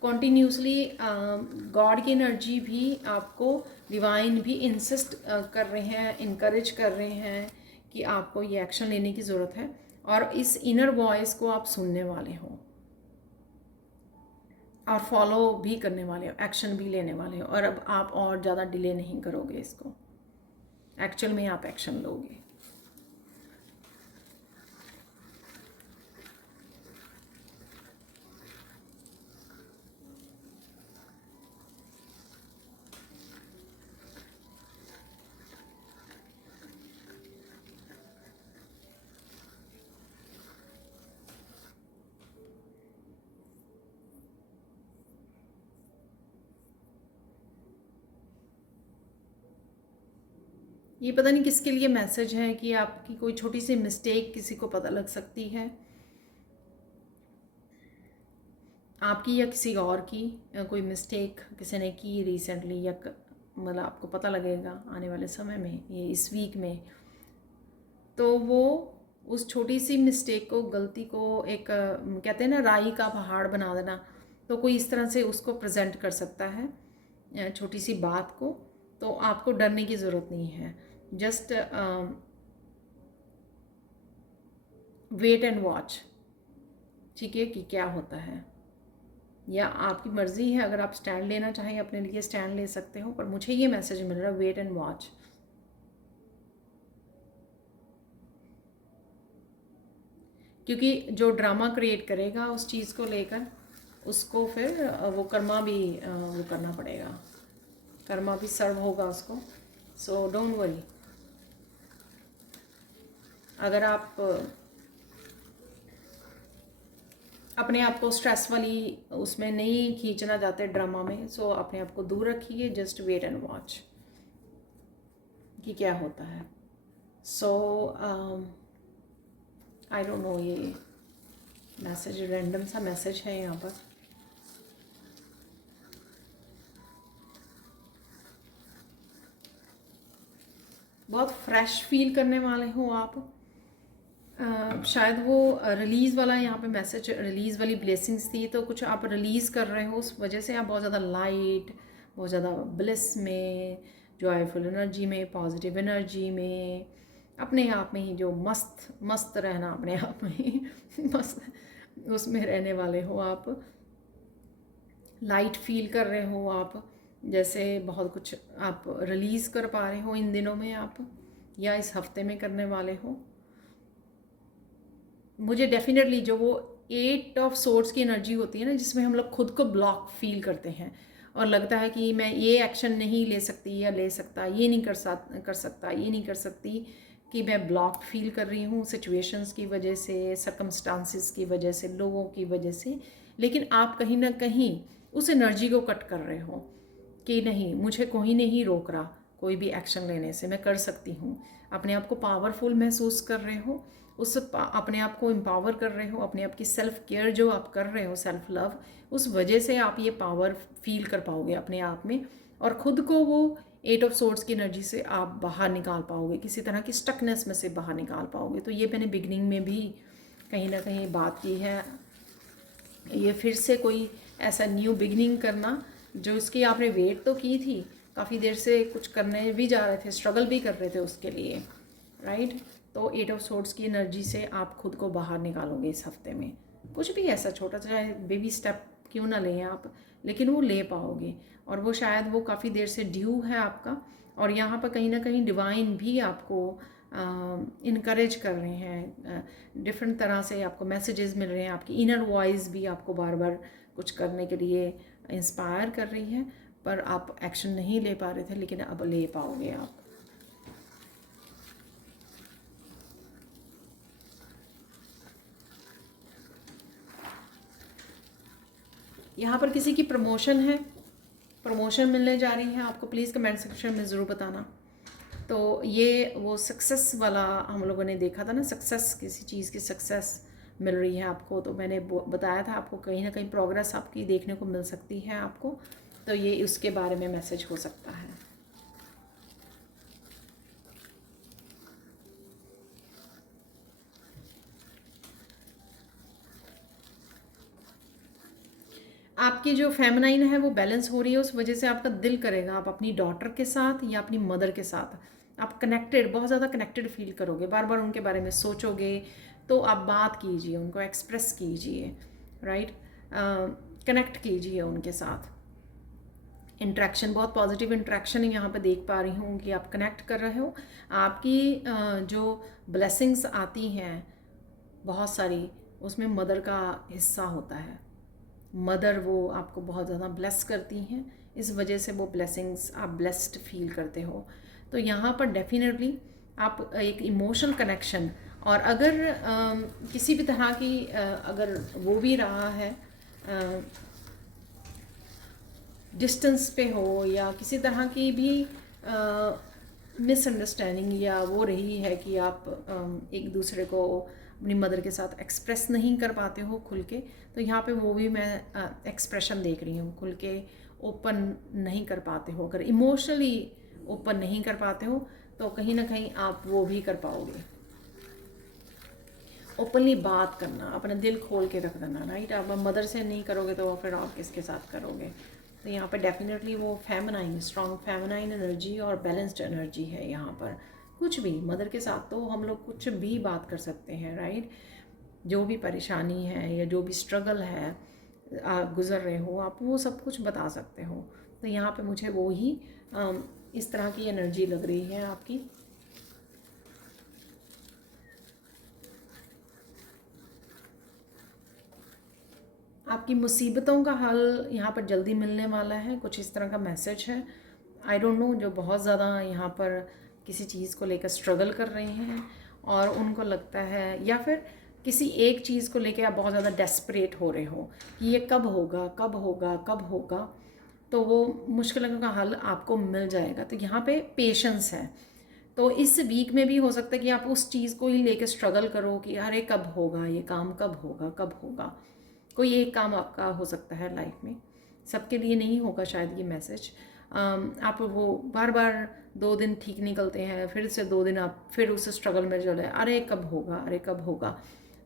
कॉन्टीन्यूसली गॉड की एनर्जी भी आपको, डिवाइन भी इंसिस्ट कर रहे हैं, इनकरेज कर रहे हैं कि आपको ये एक्शन लेने की ज़रूरत है और इस इनर वॉइस को आप सुनने वाले हो और फॉलो भी करने वाले हो, एक्शन भी लेने वाले हो। और अब आप और ज़्यादा डिले नहीं करोगे इसको, एक्चुअल में आप एक्शन लोगे। ये पता नहीं किसके लिए मैसेज है कि आपकी कोई छोटी सी मिस्टेक किसी को पता लग सकती है, आपकी या किसी और की कोई मिस्टेक किसी ने की रिसेंटली, या मतलब आपको पता लगेगा आने वाले समय में, ये इस वीक में। तो वो उस छोटी सी मिस्टेक को, गलती को एक कहते हैं ना राई का पहाड़ बना देना, तो कोई इस तरह से उसको प्रेजेंट कर सकता है छोटी सी बात को, तो आपको डरने की ज़रूरत नहीं है। जस्ट वेट एंड वॉच, ठीक है, कि क्या होता है। या आपकी मर्ज़ी है, अगर आप स्टैंड लेना चाहें अपने लिए स्टैंड ले सकते हो, पर मुझे ये मैसेज मिल रहा है वेट एंड वॉच। क्योंकि जो ड्रामा क्रिएट करेगा उस चीज़ को लेकर, उसको फिर वो कर्मा भी वो करना पड़ेगा, कर्मा भी सर्व होगा उसको। सो डोंट वरी। अगर आप अपने आप को स्ट्रेस वाली उसमें नहीं खींचना चाहते ड्रामा में, सो अपने आप को दूर रखिए, जस्ट वेट एंड वॉच कि क्या होता है। सो आई डोंट नो, ये मैसेज रैंडम सा मैसेज है यहाँ पर। बहुत फ्रेश फील करने वाले हो आप। शायद वो रिलीज़ वाला यहाँ पे मैसेज, रिलीज़ वाली ब्लेसिंग्स थी, तो कुछ आप रिलीज़ कर रहे हो, उस वजह से आप बहुत ज़्यादा लाइट, बहुत ज़्यादा ब्लिस में, जॉयफुल एनर्जी में, पॉजिटिव एनर्जी में, अपने आप में ही जो मस्त मस्त रहना, अपने आप में ही मस्त उसमें रहने वाले हो आप। लाइट फील कर रहे हो आप, जैसे बहुत कुछ आप रिलीज़ कर पा रहे हो इन दिनों में आप, या इस हफ्ते में करने वाले हो। मुझे डेफिनेटली जो वो 8 ऑफ सोर्ड्स की एनर्जी होती है ना, जिसमें हम लोग खुद को ब्लॉक फील करते हैं और लगता है कि मैं ये एक्शन नहीं ले सकती या ले सकता, ये नहीं कर सकता, ये नहीं कर सकती, कि मैं ब्लॉक्ड फील कर रही हूँ सिचुएशंस की वजह से, सर्कमस्टांसिस की वजह से, लोगों की वजह से। लेकिन आप कहीं ना कहीं उस एनर्जी को कट कर रहे हो कि नहीं, मुझे कोई नहीं रोक रहा कोई भी एक्शन लेने से, मैं कर सकती हूँ। अपने आप को पावरफुल महसूस कर रहे हो, उस अपने आप को एम्पावर कर रहे हो, अपने आप की सेल्फ केयर जो आप कर रहे हो, सेल्फ लव, उस वजह से आप ये पावर फील कर पाओगे अपने आप में, और ख़ुद को वो 8 ऑफ सोर्ड्स की एनर्जी से आप बाहर निकाल पाओगे, किसी तरह की स्टकनेस में से बाहर निकाल पाओगे। तो ये मैंने बिगनिंग में भी कहीं ना कहीं बात की है। ये फिर से कोई ऐसा न्यू बिगनिंग करना, जो इसकी आपने वेट तो की थी, काफ़ी देर से कुछ करने भी जा रहे थे, स्ट्रगल भी कर रहे थे उसके लिए, राइट। तो 8 ऑफ सोर्ड्स की एनर्जी से आप खुद को बाहर निकालोगे इस हफ्ते में। कुछ भी ऐसा छोटा सा, चाहे बेबी स्टेप क्यों ना लें आप, लेकिन वो ले पाओगे। और वो शायद वो काफ़ी देर से ड्यू है आपका, और यहाँ पर कहीं ना कहीं डिवाइन भी आपको इनकरेज कर रहे हैं, डिफरेंट तरह से आपको मैसेजेस मिल रहे हैं, आपकी इनर वॉइस भी आपको बार बार कुछ करने के लिए इंस्पायर कर रही है, पर आप एक्शन नहीं ले पा रहे थे, लेकिन अब ले पाओगे आप। यहाँ पर किसी की प्रमोशन है, प्रमोशन मिलने जा रही है आपको, प्लीज़ कमेंट सेक्शन में ज़रूर बताना। तो ये वो सक्सेस वाला हम लोगों ने देखा था ना, सक्सेस, किसी चीज़ की सक्सेस मिल रही है आपको, तो मैंने बताया था आपको कहीं ना कहीं प्रोग्रेस आपकी देखने को मिल सकती है आपको, तो ये उसके बारे में मैसेज हो सकता है। आपकी जो फेमिनाइन है वो बैलेंस हो रही है, उस वजह से आपका दिल करेगा आप अपनी डॉटर के साथ या अपनी मदर के साथ आप कनेक्टेड, बहुत ज़्यादा कनेक्टेड फील करोगे, बार बार उनके बारे में सोचोगे, तो आप बात कीजिए, उनको एक्सप्रेस कीजिए, राइट, कनेक्ट कीजिए उनके साथ। इंट्रैक्शन, बहुत पॉजिटिव इंट्रैक्शन यहाँ पे देख पा रही हूँ कि आप कनेक्ट कर रहे हो। आपकी जो ब्लेसिंग्स आती हैं बहुत सारी, उसमें मदर का हिस्सा होता है। मदर वो आपको बहुत ज़्यादा ब्लेस करती हैं, इस वजह से वो ब्लेसिंग्स आप ब्लेस्ड फील करते हो। तो यहाँ पर डेफिनेटली आप एक इमोशनल कनेक्शन, और अगर किसी भी तरह की अगर वो भी रहा है, डिस्टेंस पे हो, या किसी तरह की भी मिसअंडरस्टैंडिंग या वो रही है कि आप एक दूसरे को अपनी मदर के साथ एक्सप्रेस नहीं कर पाते हो खुल के, तो यहाँ पे वो भी मैं एक्सप्रेशन देख रही हूँ, खुल के ओपन नहीं कर पाते हो, अगर इमोशनली ओपन नहीं कर पाते हो, तो कहीं ना कहीं आप वो भी कर पाओगे। ओपनली बात करना, अपना दिल खोल के रख देना, राइट। आप मदर से नहीं करोगे तो फिर आप किसके साथ करोगे। तो यहाँ पर डेफिनेटली वो फेमिनाइन, स्ट्रॉन्ग फेमिनाइन एनर्जी और बैलेंस्ड एनर्जी है यहाँ पर। कुछ भी मदर के साथ तो हम लोग कुछ भी बात कर सकते हैं, राइट। जो भी परेशानी है या जो भी स्ट्रगल है आप गुज़र रहे हो, आप वो सब कुछ बता सकते हो। तो यहाँ पे मुझे वो ही इस तरह की एनर्जी लग रही है आपकी। आपकी मुसीबतों का हल यहाँ पर जल्दी मिलने वाला है, कुछ इस तरह का मैसेज है। आई डोंट नो, जो बहुत ज़्यादा यहाँ पर किसी चीज़ को लेकर स्ट्रगल कर रहे हैं और उनको लगता है, या फिर किसी एक चीज़ को लेकर आप बहुत ज़्यादा डेस्परेट हो रहे हो कि ये कब होगा कब होगा कब होगा, तो वो मुश्किलों का हल आपको मिल जाएगा। तो यहाँ पे पेशेंस है। तो इस वीक में भी हो सकता है कि आप उस चीज़ को ही लेकर स्ट्रगल करो कि अरे कब होगा ये काम, कब होगा कब होगा। कोई एक काम आपका हो सकता है लाइफ में, सबके लिए नहीं होगा शायद ये मैसेज। आप वो बार बार 2 दिन ठीक निकलते हैं, फिर से 2 दिन आप फिर उस स्ट्रगल में चले, अरे कब होगा अरे कब होगा।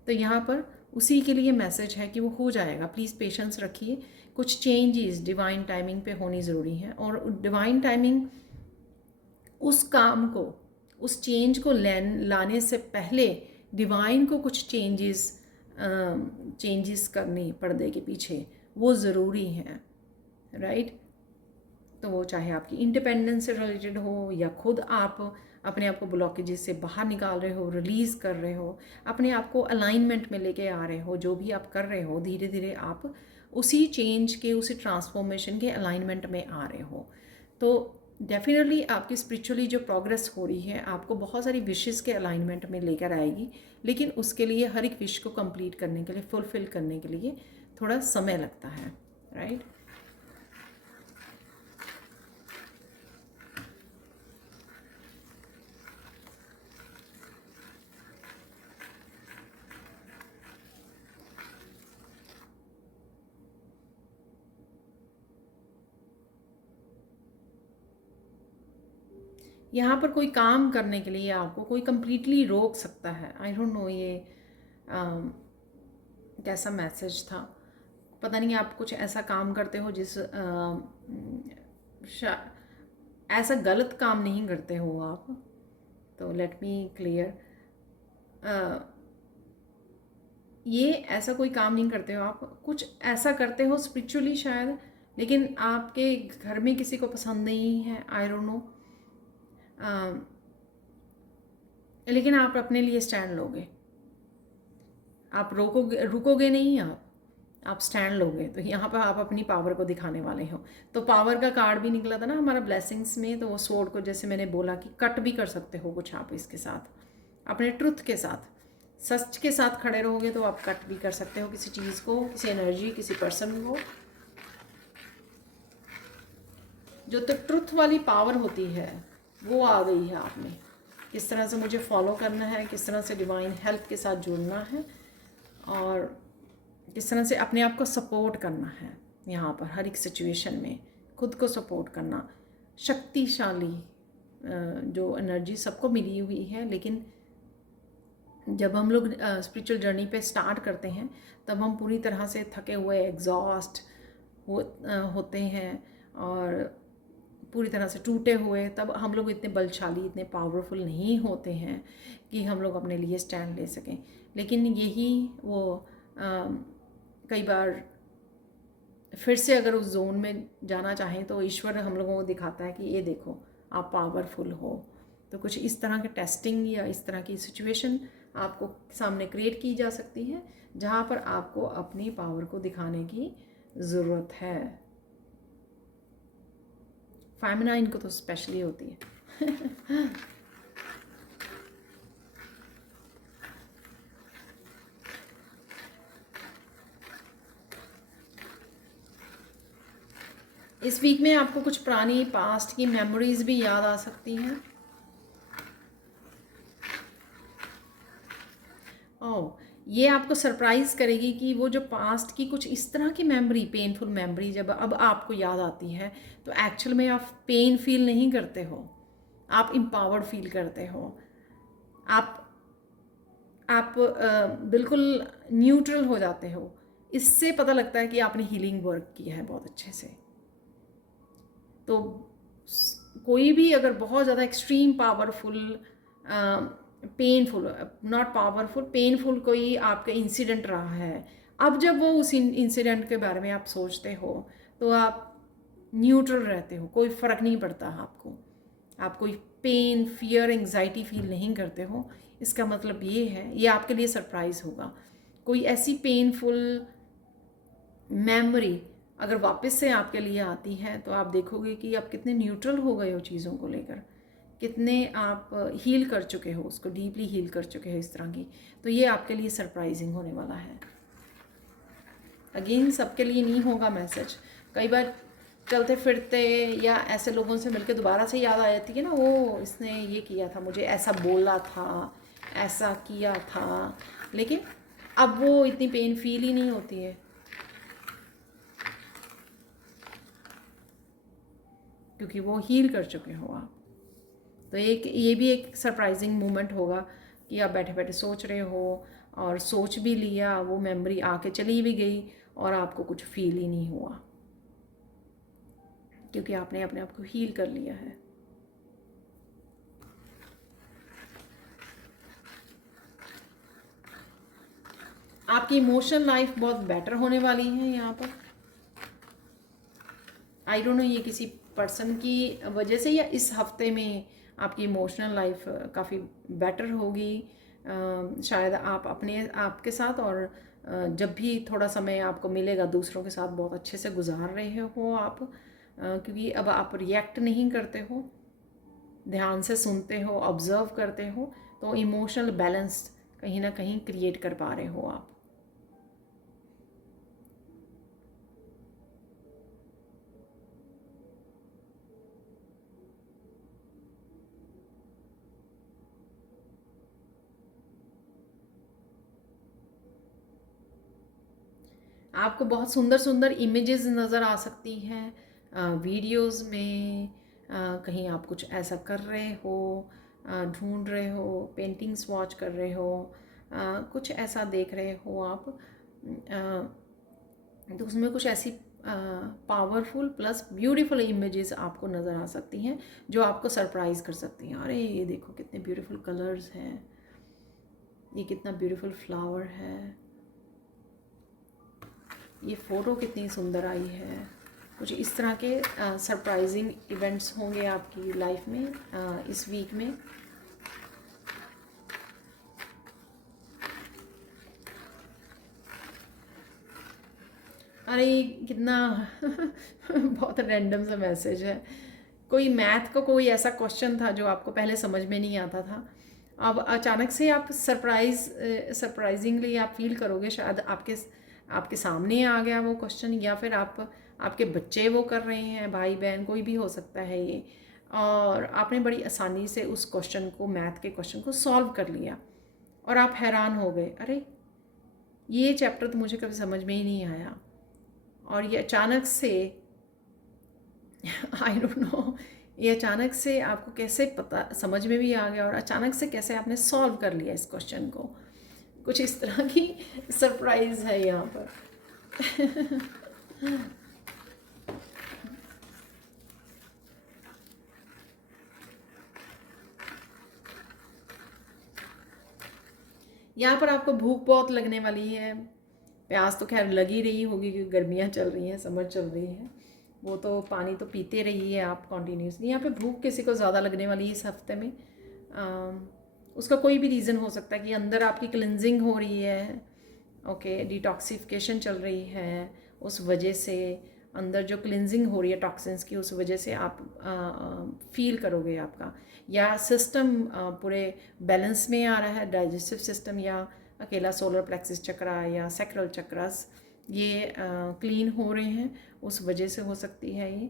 तो यहाँ पर उसी के लिए मैसेज है कि वो हो जाएगा, प्लीज़ पेशेंस रखिए। कुछ चेंजेस डिवाइन टाइमिंग पे होनी ज़रूरी है, और डिवाइन टाइमिंग उस काम को, उस चेंज को लाने से पहले डिवाइन को कुछ चेंजेस करनी पर्दे के पीछे, वो ज़रूरी हैं, राइट। तो वो चाहे आपकी इंडिपेंडेंस से रिलेटेड हो या खुद आप अपने आप को ब्लॉकेजेस से बाहर निकाल रहे हो, रिलीज़ कर रहे हो, अपने आप को अलाइनमेंट में लेके आ रहे हो, जो भी आप कर रहे हो धीरे धीरे आप उसी चेंज के, उसी ट्रांसफॉर्मेशन के अलाइनमेंट में आ रहे हो। तो डेफिनेटली आपकी स्पिरिचुअली जो प्रोग्रेस हो रही है आपको बहुत सारी विशेज़ के अलाइनमेंट में लेकर आएगी, लेकिन उसके लिए हर एक विश को कंप्लीट करने के लिए, फुलफ़िल करने के लिए थोड़ा समय लगता है, राइट। यहाँ पर कोई काम करने के लिए आपको कोई कंप्लीटली रोक सकता है। आई डोंट नो ये कैसा मैसेज था, पता नहीं। आप कुछ ऐसा काम करते हो जिस ऐसा गलत काम नहीं करते हो आप। तो लेट मी क्लियर, ये ऐसा कोई काम नहीं करते हो आप, कुछ ऐसा करते हो स्पिरिचुअली शायद, लेकिन आपके घर में किसी को पसंद नहीं है, आई डोंट नो। लेकिन आप अपने लिए स्टैंड लोगे, आप रुकोगे नहीं, आप स्टैंड लोगे। तो यहाँ पर आप अपनी पावर को दिखाने वाले हो। तो पावर का कार्ड भी निकला था ना हमारा ब्लेसिंग्स में, तो वो स्वॉर्ड को जैसे मैंने बोला कि कट भी कर सकते हो कुछ आप इसके साथ, अपने ट्रुथ के साथ, सच के साथ खड़े रहोगे तो आप कट भी कर सकते हो किसी चीज़ को, किसी एनर्जी, किसी पर्सन को। जो तो ट्रुथ वाली पावर होती है वो आ गई है आप में। किस तरह से मुझे फॉलो करना है, किस तरह से डिवाइन हेल्प के साथ जुड़ना है, और किस तरह से अपने आप को सपोर्ट करना है। यहाँ पर हर एक सिचुएशन में खुद को सपोर्ट करना, शक्तिशाली जो एनर्जी सबको मिली हुई है, लेकिन जब हम लोग स्पिरिचुअल जर्नी पे स्टार्ट करते हैं तब हम पूरी तरह से थके हुए, एग्जॉस्ट होते हैं और पूरी तरह से टूटे हुए, तब हम लोग इतने बलशाली, इतने पावरफुल नहीं होते हैं कि हम लोग अपने लिए स्टैंड ले सकें। लेकिन यही वो कई बार फिर से अगर उस जोन में जाना चाहें तो ईश्वर हम लोगों को दिखाता है कि ये देखो आप पावरफुल हो। तो कुछ इस तरह के टेस्टिंग या इस तरह की सिचुएशन आपको सामने क्रिएट की जा सकती है जहाँ पर आपको अपनी पावर को दिखाने की ज़रूरत है। फेमिनाइन को तो स्पेशली होती है। इस वीक में आपको कुछ पुरानी पास्ट की मेमोरीज भी याद आ सकती हैं। ओह, ये आपको सरप्राइज़ करेगी कि वो जो पास्ट की कुछ इस तरह की मेमोरी, पेनफुल मेमोरी जब अब आपको याद आती है तो एक्चुअल में आप पेन फील नहीं करते हो, आप एम्पावर्ड फील करते हो। आप बिल्कुल न्यूट्रल हो जाते हो। इससे पता लगता है कि आपने हीलिंग वर्क किया है बहुत अच्छे से। तो कोई भी अगर बहुत ज़्यादा extreme powerful, painful, not powerful, painful कोई आपका इंसिडेंट रहा है, अब जब वो उस इंसिडेंट के बारे में आप सोचते हो तो आप न्यूट्रल रहते हो, कोई फ़र्क नहीं पड़ता आपको, आप कोई पेन, फियर, एंग्जाइटी फील नहीं करते हो। इसका मतलब ये है, ये आपके लिए सरप्राइज़ होगा। कोई ऐसी पेनफुल मेमोरी अगर वापस से आपके लिए आती है तो आप देखोगे कि आप कितने न्यूट्रल हो गए हो चीज़ों को लेकर, कितने आप हील कर चुके हो, उसको डीपली हील कर चुके हो इस तरह की। तो ये आपके लिए सरप्राइजिंग होने वाला है। अगेन सबके लिए नहीं होगा मैसेज, कई बार चलते फिरते या ऐसे लोगों से मिलकर दोबारा से याद आ जाती है ना, वो इसने ये किया था, मुझे ऐसा बोला था, ऐसा किया था, लेकिन अब वो इतनी पेन फील ही नहीं होती है क्योंकि वो हील कर चुके हो आप। तो एक ये भी एक सरप्राइजिंग मोमेंट होगा कि आप बैठे बैठे सोच रहे हो और सोच भी लिया, वो मेमोरी आके चली भी गई और आपको कुछ फील ही नहीं हुआ क्योंकि आपने अपने आप को हील कर लिया है। आपकी इमोशनल लाइफ बहुत बेटर होने वाली है यहाँ पर। आई डोंट नो ये किसी पर्सन की वजह से या इस हफ्ते में आपकी इमोशनल लाइफ काफ़ी बेटर होगी। शायद आप अपने आप के साथ और जब भी थोड़ा समय आपको मिलेगा दूसरों के साथ बहुत अच्छे से गुजार रहे हो आप, क्योंकि अब आप रिएक्ट नहीं करते हो, ध्यान से सुनते हो, ऑब्जर्व करते हो, तो इमोशनल बैलेंस कहीं ना कहीं क्रिएट कर पा रहे हो आप। आपको बहुत सुंदर सुंदर इमेजेस नज़र आ सकती हैं वीडियोस में, कहीं आप कुछ ऐसा कर रहे हो, ढूंढ रहे हो, पेंटिंग्स वॉच कर रहे हो, कुछ ऐसा देख रहे हो आप, तो उसमें कुछ ऐसी पावरफुल प्लस ब्यूटीफुल इमेजेस आपको नज़र आ सकती हैं जो आपको सरप्राइज़ कर सकती हैं। अरे ये देखो कितने ब्यूटीफुल कलर्स हैं, ये कितना ब्यूटीफुल फ्लावर है, ये फ़ोटो कितनी सुंदर आई है। कुछ इस तरह के सरप्राइजिंग इवेंट्स होंगे आपकी लाइफ में इस वीक में। अरे कितना बहुत रैंडम सा मैसेज है। कोई मैथ का कोई ऐसा क्वेश्चन था जो आपको पहले समझ में नहीं आता था, अब अचानक से आप सरप्राइजिंगली आप फील करोगे शायद आपके आपके सामने आ गया वो क्वेश्चन, या फिर आपके बच्चे वो कर रहे हैं, भाई बहन कोई भी हो सकता है ये, और आपने बड़ी आसानी से उस क्वेश्चन को, मैथ के क्वेश्चन को सॉल्व कर लिया और आप हैरान हो गए, अरे ये चैप्टर तो मुझे कभी समझ में ही नहीं आया, और ये अचानक से आई डोंट नो ये अचानक से आपको कैसे पता समझ में भी आ गया और अचानक से कैसे आपने सॉल्व कर लिया इस क्वेश्चन को। कुछ इस तरह की सरप्राइज़ है यहाँ पर। यहाँ पर आपको भूख बहुत लगने वाली है, प्यास तो खैर लगी रही होगी क्योंकि गर्मियाँ चल रही हैं, समर चल रही है, वो तो पानी तो पीते रही है आप कॉन्टीन्यूसली। यहाँ पे भूख किसी को ज़्यादा लगने वाली है इस हफ्ते में। उसका कोई भी रीज़न हो सकता है कि अंदर आपकी क्लिनजिंग हो रही है, ओके, डिटॉक्सिफिकेशन चल रही है, उस वजह से अंदर जो क्लिनजिंग हो रही है टॉक्सिन्स की, उस वजह से आप फील करोगे आपका या सिस्टम पूरे बैलेंस में आ रहा है, डाइजेस्टिव सिस्टम या अकेला सोलर प्लेक्सिस चक्रा या सैक्रल चक्रास ये क्लीन हो रहे हैं, उस वजह से हो सकती है ये।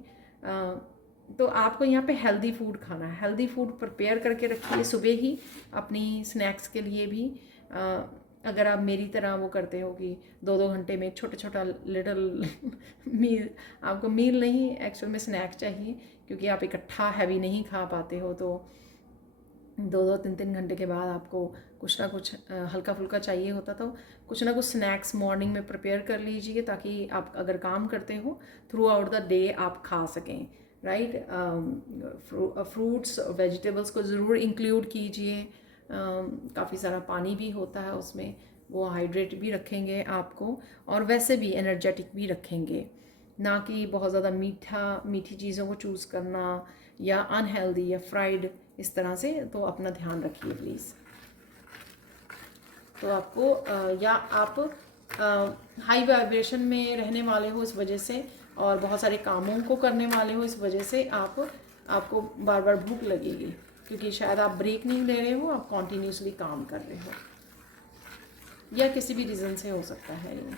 तो आपको यहाँ पे हेल्दी फूड खाना है, हेल्दी फूड प्रिपेयर करके रखिए सुबह ही अपनी स्नैक्स के लिए भी। अगर आप मेरी तरह वो करते हो कि 2-2 घंटे में छोटा छोटा लिटल मील, आपको मील नहीं एक्चुअल में स्नैक चाहिए क्योंकि आप इकट्ठा हैवी नहीं खा पाते हो, तो 2-3 घंटे के बाद आपको कुछ ना कुछ हल्का फुल्का चाहिए होता, तो कुछ ना कुछ स्नैक्स मॉर्निंग में प्रिपेयर कर लीजिए ताकि आप अगर काम करते हो थ्रू आउट द डे आप खा सकें। राइट। फ्रूट्स वेजिटेबल्स को ज़रूर इंक्लूड कीजिए। काफ़ी सारा पानी भी होता है उसमें, वो हाइड्रेट भी रखेंगे आपको और वैसे भी एनर्जेटिक भी रखेंगे। ना कि बहुत ज़्यादा मीठी चीज़ों को चूज़ करना या अनहेल्दी या फ्राइड इस तरह से, तो अपना ध्यान रखिए प्लीज़। तो आपको या आप हाई वाइब्रेशन में रहने वाले हो इस वजह से, और बहुत सारे कामों को करने वाले हो इस वजह से आपको बार बार भूख लगेगी, क्योंकि शायद आप ब्रेक नहीं ले रहे हो, आप कॉन्टीन्यूसली काम कर रहे हो, या किसी भी रीज़न से हो सकता है ये।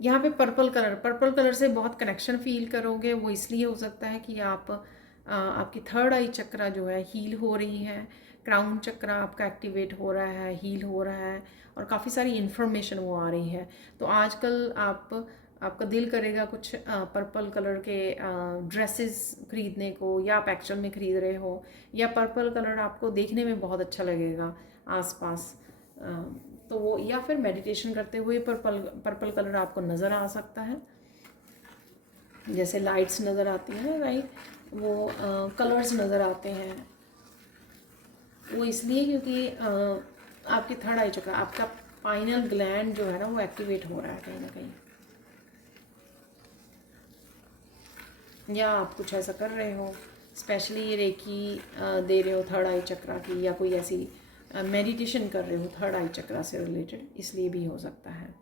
यहाँ पे पर्पल कलर से बहुत कनेक्शन फील करोगे। वो इसलिए हो सकता है कि आपकी थर्ड आई चक्रा जो है हील हो रही है, क्राउन चक्रा आपका एक्टिवेट हो रहा है, हील हो रहा है, और काफ़ी सारी इन्फॉर्मेशन वो आ रही है। तो आजकल आपका दिल करेगा कुछ पर्पल कलर के ड्रेसेस खरीदने को, या आप एक्चुअल में ख़रीद रहे हो, या पर्पल कलर आपको देखने में बहुत अच्छा लगेगा आसपास। तो वो, या फिर मेडिटेशन करते हुए पर्पल कलर आपको नज़र आ सकता है, जैसे लाइट्स नज़र आती हैं ना, राइट। वो कलर्स नज़र आते हैं, वो इसलिए क्योंकि आपकी थर्ड आई चक्र, आपका पाइनल ग्लैंड जो है ना वो एक्टिवेट हो रहा है कहीं ना कहीं, या आप कुछ ऐसा कर रहे हो स्पेशली ये रेकी दे रहे हो थर्ड आई चक्रा की, या कोई ऐसी मेडिटेशन कर रहे हो थर्ड आई चक्रा से रिलेटेड, इसलिए भी हो सकता है।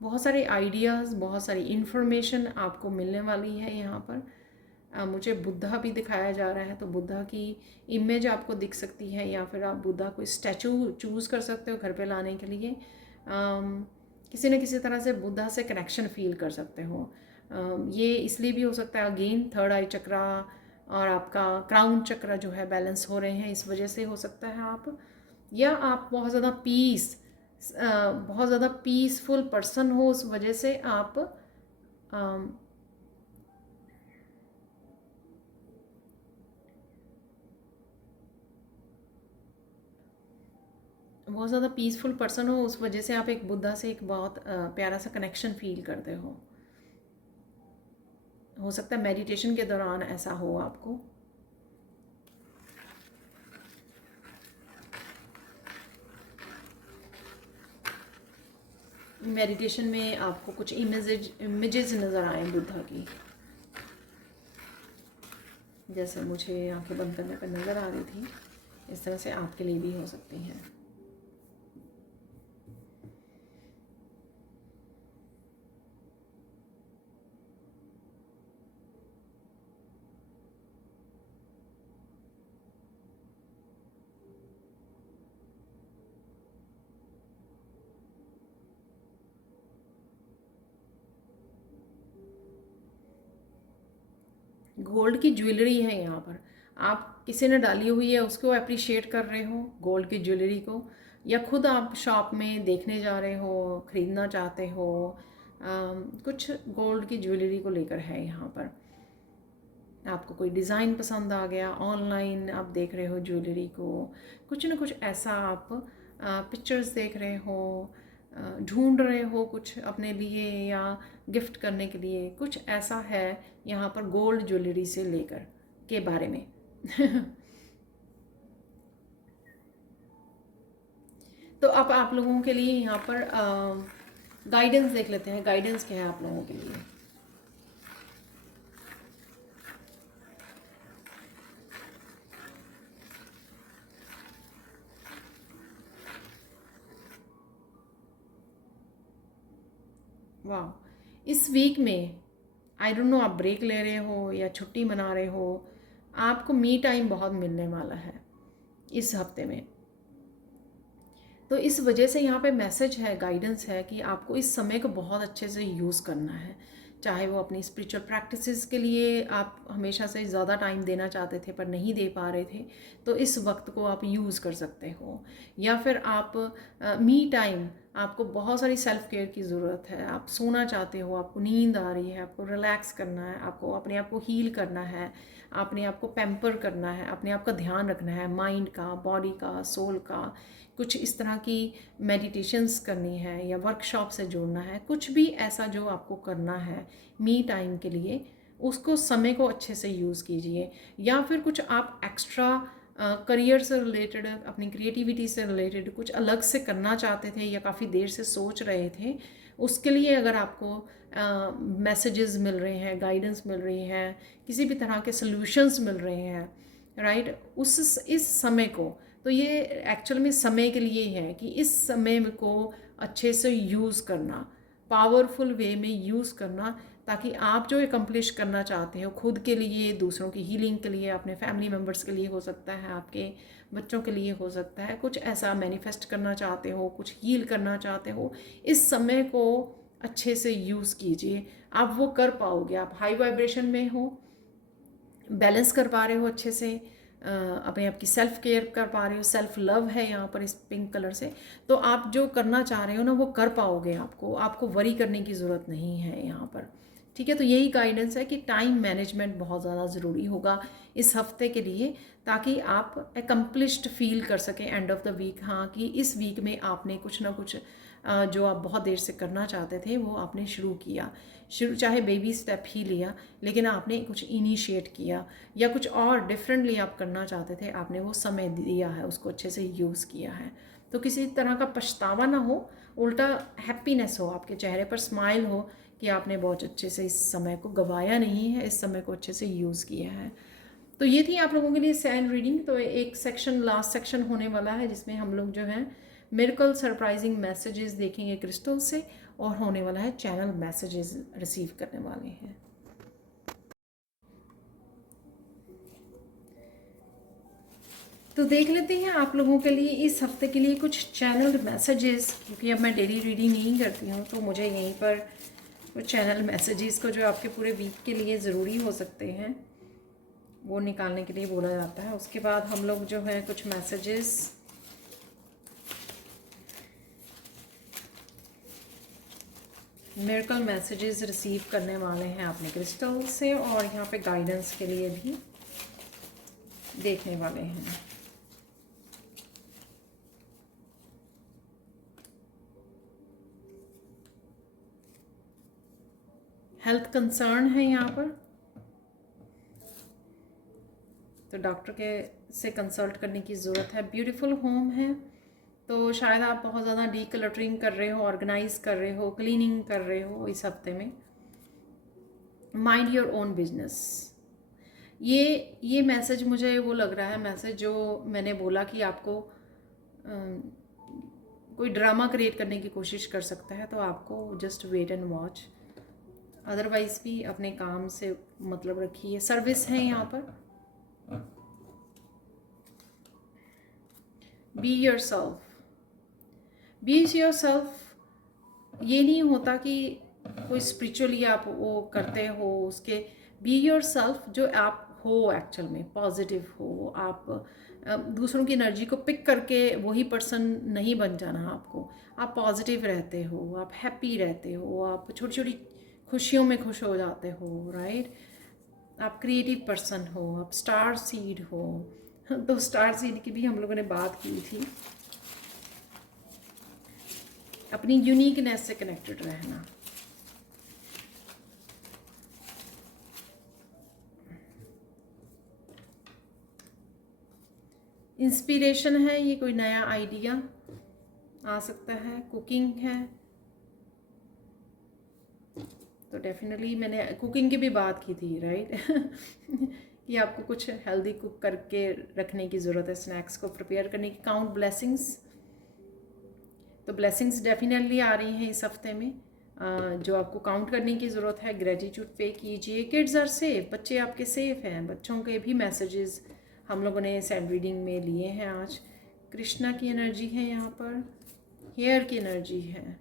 बहुत सारे आइडियाज़, बहुत सारी इन्फॉर्मेशन आपको मिलने वाली है यहाँ पर। मुझे बुद्धा भी दिखाया जा रहा है, तो बुद्धा की इमेज आपको दिख सकती है, या फिर आप बुद्धा को स्टैचू चूज़ कर सकते हो घर पे लाने के लिए। किसी न किसी तरह से बुद्धा से कनेक्शन फील कर सकते हो। ये इसलिए भी हो सकता है, अगेन थर्ड आई चक्रा और आपका क्राउन चक्रा जो है बैलेंस हो रहे हैं, इस वजह से हो सकता है आप, या आप बहुत ज़्यादा पीसफुल पर्सन हो, उस वजह से आप बहुत ज़्यादा पीसफुल पर्सन हो, उस वजह से आप एक बुद्धा से एक बहुत प्यारा सा कनेक्शन फील करते हो सकता है मेडिटेशन के दौरान ऐसा हो आपको। मेडिटेशन में आपको कुछ इमेजेस नज़र आए बुद्धा की, जैसे मुझे आंखें बंद करने पर नज़र आ रही थी, इस तरह से आपके लिए भी हो सकती हैं। गोल्ड की ज्वेलरी है यहाँ पर, आप किसी ने डाली हुई है उसको अप्रिशिएट कर रहे हो गोल्ड की ज्वेलरी को, या खुद आप शॉप में देखने जा रहे हो, ख़रीदना चाहते हो। कुछ गोल्ड की ज्वेलरी को लेकर है यहाँ पर। आपको कोई डिज़ाइन पसंद आ गया, ऑनलाइन आप देख रहे हो ज्वेलरी को, कुछ ना कुछ ऐसा आप पिक्चर्स देख रहे हो, ढूंढ रहे हो कुछ अपने लिए या गिफ्ट करने के लिए, कुछ ऐसा है यहाँ पर गोल्ड ज्वेलरी से लेकर के बारे में। तो अब आप लोगों के लिए यहाँ पर गाइडेंस देख लेते हैं, गाइडेंस क्या है आप लोगों के लिए। वाह, इस वीक में आई डोंट नो आप ब्रेक ले रहे हो या छुट्टी मना रहे हो, आपको मी टाइम बहुत मिलने वाला है इस हफ्ते में। तो इस वजह से यहाँ पे मैसेज है, गाइडेंस है कि आपको इस समय को बहुत अच्छे से यूज़ करना है। चाहे वो अपनी स्पिरिचुअल प्रैक्टिसेस के लिए आप हमेशा से ज़्यादा टाइम देना चाहते थे पर नहीं दे पा रहे थे, तो इस वक्त को आप यूज़ कर सकते हो। या फिर आप मी टाइम आपको बहुत सारी सेल्फ केयर की ज़रूरत है। आप सोना चाहते हो, आपको नींद आ रही है, आपको रिलैक्स करना है, आपको अपने आप को हील करना है, अपने आप को पैम्पर करना है, अपने आप का ध्यान रखना है, माइंड का, बॉडी का, सोल का। कुछ इस तरह की मेडिटेशंस करनी है या वर्कशॉप से जुड़ना है, कुछ भी ऐसा जो आपको करना है मी टाइम के लिए, उसको समय को अच्छे से यूज़ कीजिए। या फिर कुछ आप एक्स्ट्रा करियर से रिलेटेड, अपनी क्रिएटिविटी से रिलेटेड कुछ अलग से करना चाहते थे या काफ़ी देर से सोच रहे थे, उसके लिए अगर आपको मैसेजेस मिल रहे हैं, गाइडेंस मिल रही है, किसी भी तरह के सॉल्यूशंस मिल रहे हैं, राइट, उस इस समय को, तो ये एक्चुअल में समय के लिए है कि इस समय को अच्छे से यूज़ करना, पावरफुल वे में यूज़ करना, ताकि आप जो एकम्प्लिश करना चाहते हो खुद के लिए, दूसरों की हीलिंग के लिए, अपने फैमिली मेम्बर्स के लिए हो सकता है, आपके बच्चों के लिए हो सकता है, कुछ ऐसा मैनिफेस्ट करना चाहते हो, कुछ हील करना चाहते हो, इस समय को अच्छे से यूज़ कीजिए। आप वो कर पाओगे। आप हाई वाइब्रेशन में हो, बैलेंस कर पा रहे हो अच्छे से, अपने आप की सेल्फ केयर कर पा रहे हो, सेल्फ लव है यहाँ पर इस पिंक कलर से, तो आप जो करना चाह रहे हो ना वो कर पाओगे। आपको वरी करने की ज़रूरत नहीं है यहाँ पर। ठीक है, तो यही गाइडेंस है कि टाइम मैनेजमेंट बहुत ज़्यादा ज़रूरी होगा इस हफ्ते के लिए, ताकि आप एकम्प्लिश्ड फील कर सकें एंड ऑफ द वीक। हाँ, कि इस वीक में आपने कुछ ना कुछ जो आप बहुत देर से करना चाहते थे वो आपने शुरू किया, चाहे बेबी स्टेप ही लिया, लेकिन आपने कुछ इनिशिएट किया, या कुछ और डिफरेंटली आप करना चाहते थे, आपने वो समय दिया है, उसको अच्छे से यूज़ किया है। तो किसी तरह का पछतावा ना हो, उल्टा हैप्पीनेस हो, आपके चेहरे पर स्माइल हो कि आपने बहुत अच्छे से इस समय को गवाया नहीं है, इस समय को अच्छे से यूज़ किया है। तो ये थी आप लोगों के लिए सैन रीडिंग। तो एक सेक्शन, लास्ट सेक्शन होने वाला है, जिसमें हम लोग जो है मिरेकल सरप्राइजिंग मैसेजेस देखेंगे क्रिस्टल से, और होने वाला है चैनल मैसेजेस रिसीव करने वाले हैं। तो देख लेते हैं आप लोगों के लिए इस हफ्ते के लिए कुछ चैनल मैसेजेस, क्योंकि अब मैं डेली रीडिंग नहीं करती हूँ, तो मुझे यहीं पर कुछ चैनल मैसेजेस को जो आपके पूरे वीक के लिए ज़रूरी हो सकते हैं वो निकालने के लिए बोला जाता है। उसके बाद हम लोग जो है कुछ मैसेजेस मिरेकल मैसेजेस रिसीव करने वाले हैं अपने क्रिस्टल से, और यहाँ पे गाइडेंस के लिए भी देखने वाले हैं। हेल्थ कंसर्न है यहाँ पर, तो डॉक्टर के से कंसल्ट करने की ज़रूरत है। ब्यूटीफुल होम है, तो शायद आप बहुत ज़्यादा डीक्लटरिंग कर रहे हो, ऑर्गेनाइज कर रहे हो, क्लीनिंग कर रहे हो इस हफ्ते में। माइंड योर ओन बिजनेस, ये मैसेज मुझे वो लग रहा है, मैसेज जो मैंने बोला कि आपको कोई ड्रामा क्रिएट करने की कोशिश कर सकता है, तो आपको just wait and watch. Otherwise भी अपने काम से मतलब रखिए। सर्विस है यहाँ पर, be your self, be your self. ये नहीं होता कि कोई स्पिरिचुअली आप वो करते हो उसके, बी योर सेल्फ जो आप हो एक्चुअल में, पॉजिटिव हो आप। दूसरों की एनर्जी को पिक करके वही पर्सन नहीं बन जाना आपको। आप पॉजिटिव रहते हो, आप हैप्पी रहते हो, आप छोटी छोटी खुशियों में खुश हो जाते हो, राइट। आप क्रिएटिव पर्सन हो, आप स्टार सीड हो। तो स्टार सीड की भी हम लोगों ने बात की थी, अपनी यूनिकनेस से कनेक्टेड रहना। इंस्पिरेशन है, ये कोई नया आइडिया आ सकता है। कुकिंग है, तो डेफिनेटली मैंने कुकिंग की भी बात की थी, राइट। कि आपको कुछ हेल्दी कुक करके रखने की ज़रूरत है, स्नैक्स को प्रिपेयर करने की। काउंट ब्लेसिंग्स, तो ब्लेसिंग्स डेफिनेटली आ रही हैं इस हफ्ते में, जो आपको काउंट करने की ज़रूरत है। ग्रेटिट्यूड पे कीजिए। किड्स आर सेफ, बच्चे आपके सेफ हैं। बच्चों के भी मैसेजेस हम लोगों ने सैड रीडिंग में लिए हैं आज। कृष्णा की एनर्जी है यहाँ पर, हेयर की एनर्जी है।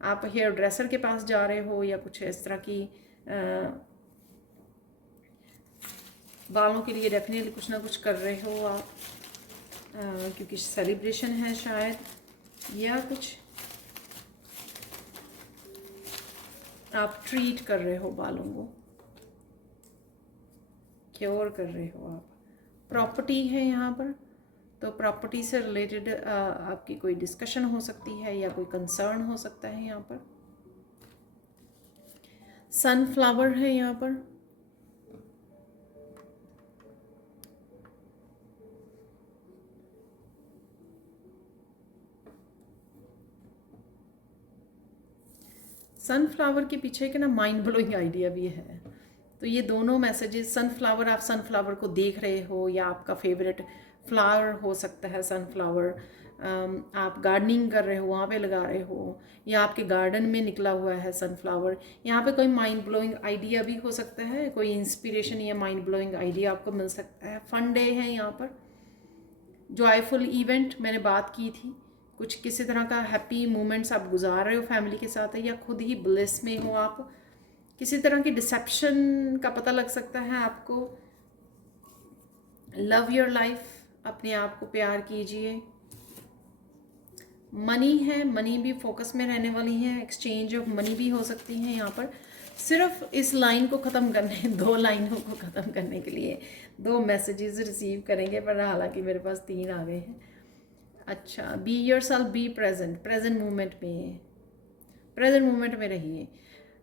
आप हेयर ड्रेसर के पास जा रहे हो या कुछ इस तरह की बालों के लिए डेफिनेटली कुछ ना कुछ कर रहे हो आप। क्योंकि सेलिब्रेशन है शायद, या कुछ आप ट्रीट कर रहे हो बालों को, क्योर कर रहे हो आप। प्रॉपर्टी है यहाँ पर, तो प्रॉपर्टी से रिलेटेड आपकी कोई डिस्कशन हो सकती है या कोई कंसर्न हो सकता है यहाँ पर। सनफ्लावर है यहाँ पर, सनफ्लावर के पीछे के ना माइंड ब्लोइंग आइडिया भी है। तो ये दोनों मैसेजेस, सनफ्लावर, आप सनफ्लावर को देख रहे हो या आपका फेवरेट फ्लावर हो सकता है सनफ्लावर, आप गार्डनिंग कर रहे हो वहाँ पे लगा रहे हो, या आपके गार्डन में निकला हुआ है सनफ्लावर। यहाँ पे कोई माइंड ब्लोइंग आइडिया भी हो सकता है, कोई इंस्पिरेशन या माइंड ब्लोइंग आइडिया आपको मिल सकता है। फन डे है यहाँ पर, जॉयफुल इवेंट मैंने बात की थी, कुछ किसी तरह का हैप्पी मोमेंट्स आप गुजार रहे हो फैमिली के साथ, या खुद ही ब्लिस में हो आप। किसी तरह की डिसेप्शन का पता लग सकता है आपको। लव योर लाइफ, अपने आप को प्यार कीजिए। मनी है, मनी भी फोकस में रहने वाली है, एक्सचेंज ऑफ मनी भी हो सकती है यहाँ पर। सिर्फ इस लाइन को ख़त्म करने, 2 लाइनों को ख़त्म करने के लिए 2 मैसेजेस रिसीव करेंगे, पर हालांकि मेरे पास 3 आ गए हैं। अच्छा, be your self, be present, present moment में, प्रेजेंट मोमेंट में रहिए।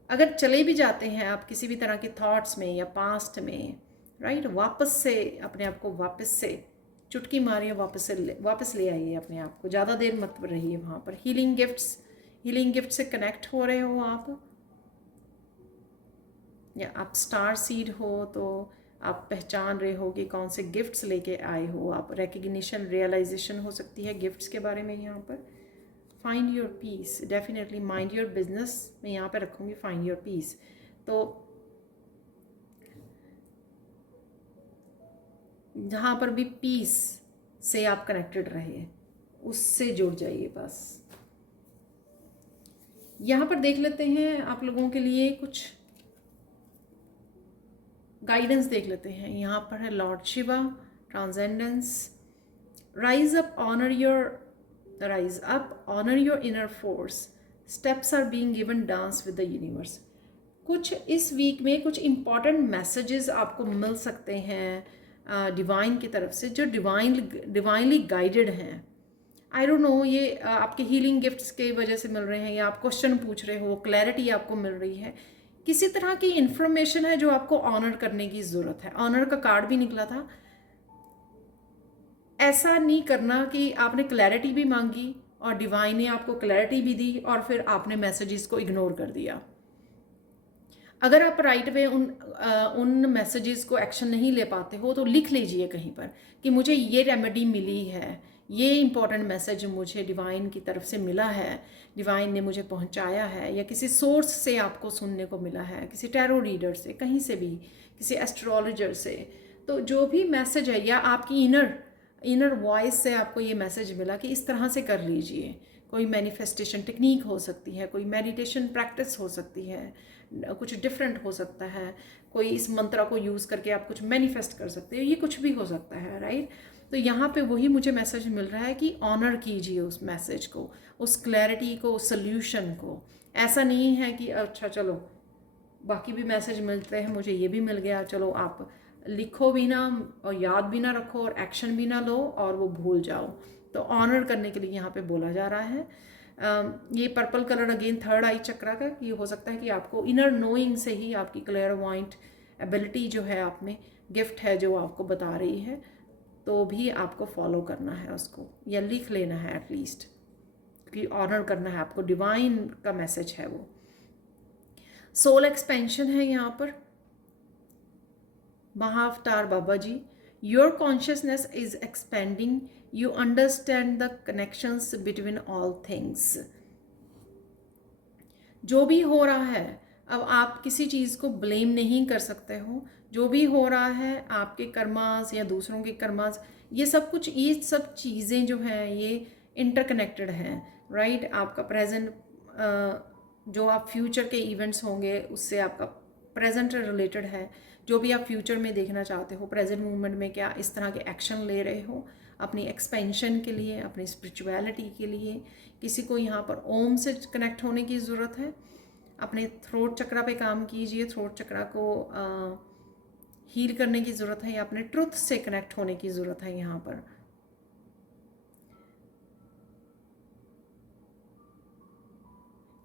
अगर चले भी जाते हैं आप किसी भी तरह के थॉट्स में या पास्ट में, राइट, वापस से अपने आप को वापस से चुटकी मारिए, वापस ले आइए अपने आप को, ज़्यादा देर मत रहिए वहाँ पर। हीलिंग गिफ्ट से कनेक्ट हो रहे हो आप, या आप स्टार सीड हो तो आप पहचान रहे हो कि कौन से गिफ्ट्स लेके आए हो आप। रिकग्निशन, रियलाइजेशन हो सकती है गिफ्ट्स के बारे में यहाँ पर। Find your peace, definitely mind your business, मैं यहाँ पे रखूँगी फाइंड योर पीस। तो जहाँ पर भी पीस से आप कनेक्टेड रहे, उससे जुड़ जाइए बस। यहाँ पर देख लेते हैं आप लोगों के लिए कुछ गाइडेंस देख लेते हैं। यहाँ पर है Lord Shiva, transcendence, rise up, honour your, rise up, honor your inner force, steps are being given, dance with the universe। कुछ इस वीक में कुछ इम्पॉर्टेंट मैसेजेस आपको मिल सकते हैं डिवाइन की तरफ से, जो डिवाइनली गाइडेड हैं। आई डोंट नो, ये आपके हीलिंग गिफ्ट्स के वजह से मिल रहे हैं, या आप क्वेश्चन पूछ रहे हो, क्लैरिटी आपको मिल रही है, किसी तरह की इन्फॉर्मेशन है जो आपको ऑनर करने की ज़रूरत है। ऑनर का कार्ड भी निकला था। ऐसा नहीं करना कि आपने क्लैरिटी भी मांगी और डिवाइन ने आपको क्लैरिटी भी दी और फिर आपने मैसेजेस को इग्नोर कर दिया। अगर आप राइट वे उन मैसेजेस को एक्शन नहीं ले पाते हो तो लिख लीजिए कहीं पर कि मुझे ये रेमेडी मिली है, ये इंपॉर्टेंट मैसेज मुझे डिवाइन की तरफ से मिला है, डिवाइन ने मुझे पहुंचाया है, या किसी सोर्स से आपको सुनने को मिला है, किसी टैरो रीडर से, कहीं से भी, किसी एस्ट्रोलॉजर से। तो जो भी मैसेज है, या आपकी इनर वॉइस से आपको ये मैसेज मिला कि इस तरह से कर लीजिए। कोई मैनिफेस्टेशन टेक्निक हो सकती है, कोई मेडिटेशन प्रैक्टिस हो सकती है, कुछ डिफरेंट हो सकता है, कोई इस मंत्रा को यूज़ करके आप कुछ मैनिफेस्ट कर सकते हो, ये कुछ भी हो सकता है, राइट। तो यहाँ पे वही मुझे मैसेज मिल रहा है कि ऑनर कीजिए उस मैसेज को, उस क्लैरिटी को, उस सोल्यूशन को। ऐसा नहीं है कि अच्छा चलो बाकी भी मैसेज मिलते हैं, मुझे ये भी मिल गया, चलो आप लिखो भी ना और याद भी ना रखो और एक्शन भी ना लो और वो भूल जाओ। तो ऑनर करने के लिए यहाँ पे बोला जा रहा है। ये पर्पल कलर अगेन थर्ड आई चक्रा का, कि हो सकता है कि आपको इनर नोइंग से ही आपकी क्लेयरवॉइंट एबिलिटी जो है आप में, गिफ्ट है जो आपको बता रही है, तो भी आपको फॉलो करना है उसको, या लिख लेना है एटलीस्ट, कि ऑनर करना है आपको, डिवाइन का मैसेज है वो। सोल एक्सपेंशन है यहाँ पर, Mahavatar Baba ji, your consciousness is expanding, you understand the connections between all things. जो भी हो रहा है, अब आप किसी चीज़ को ब्लेम नहीं कर सकते हो। जो भी हो रहा है, आपके कर्मास या दूसरों के कर्मास, ये सब कुछ, ये सब चीज़ें जो हैं ये इंटरकनेक्टेड हैं, राइट। आपका प्रेजेंट, जो आप फ्यूचर के इवेंट्स होंगे उससे आपका प्रेजेंट रिलेटेड है। जो भी आप फ्यूचर में देखना चाहते हो, प्रेजेंट मोमेंट में क्या इस तरह के एक्शन ले रहे हो, अपनी एक्सपेंशन के लिए, अपनी स्पिरिचुअलिटी के लिए। किसी को यहाँ पर ओम से कनेक्ट होने की ज़रूरत है। अपने थ्रोट चक्रा पे काम कीजिए, थ्रोट चक्रा को हील करने की ज़रूरत है, या अपने ट्रुथ से कनेक्ट होने की ज़रूरत है यहाँ पर।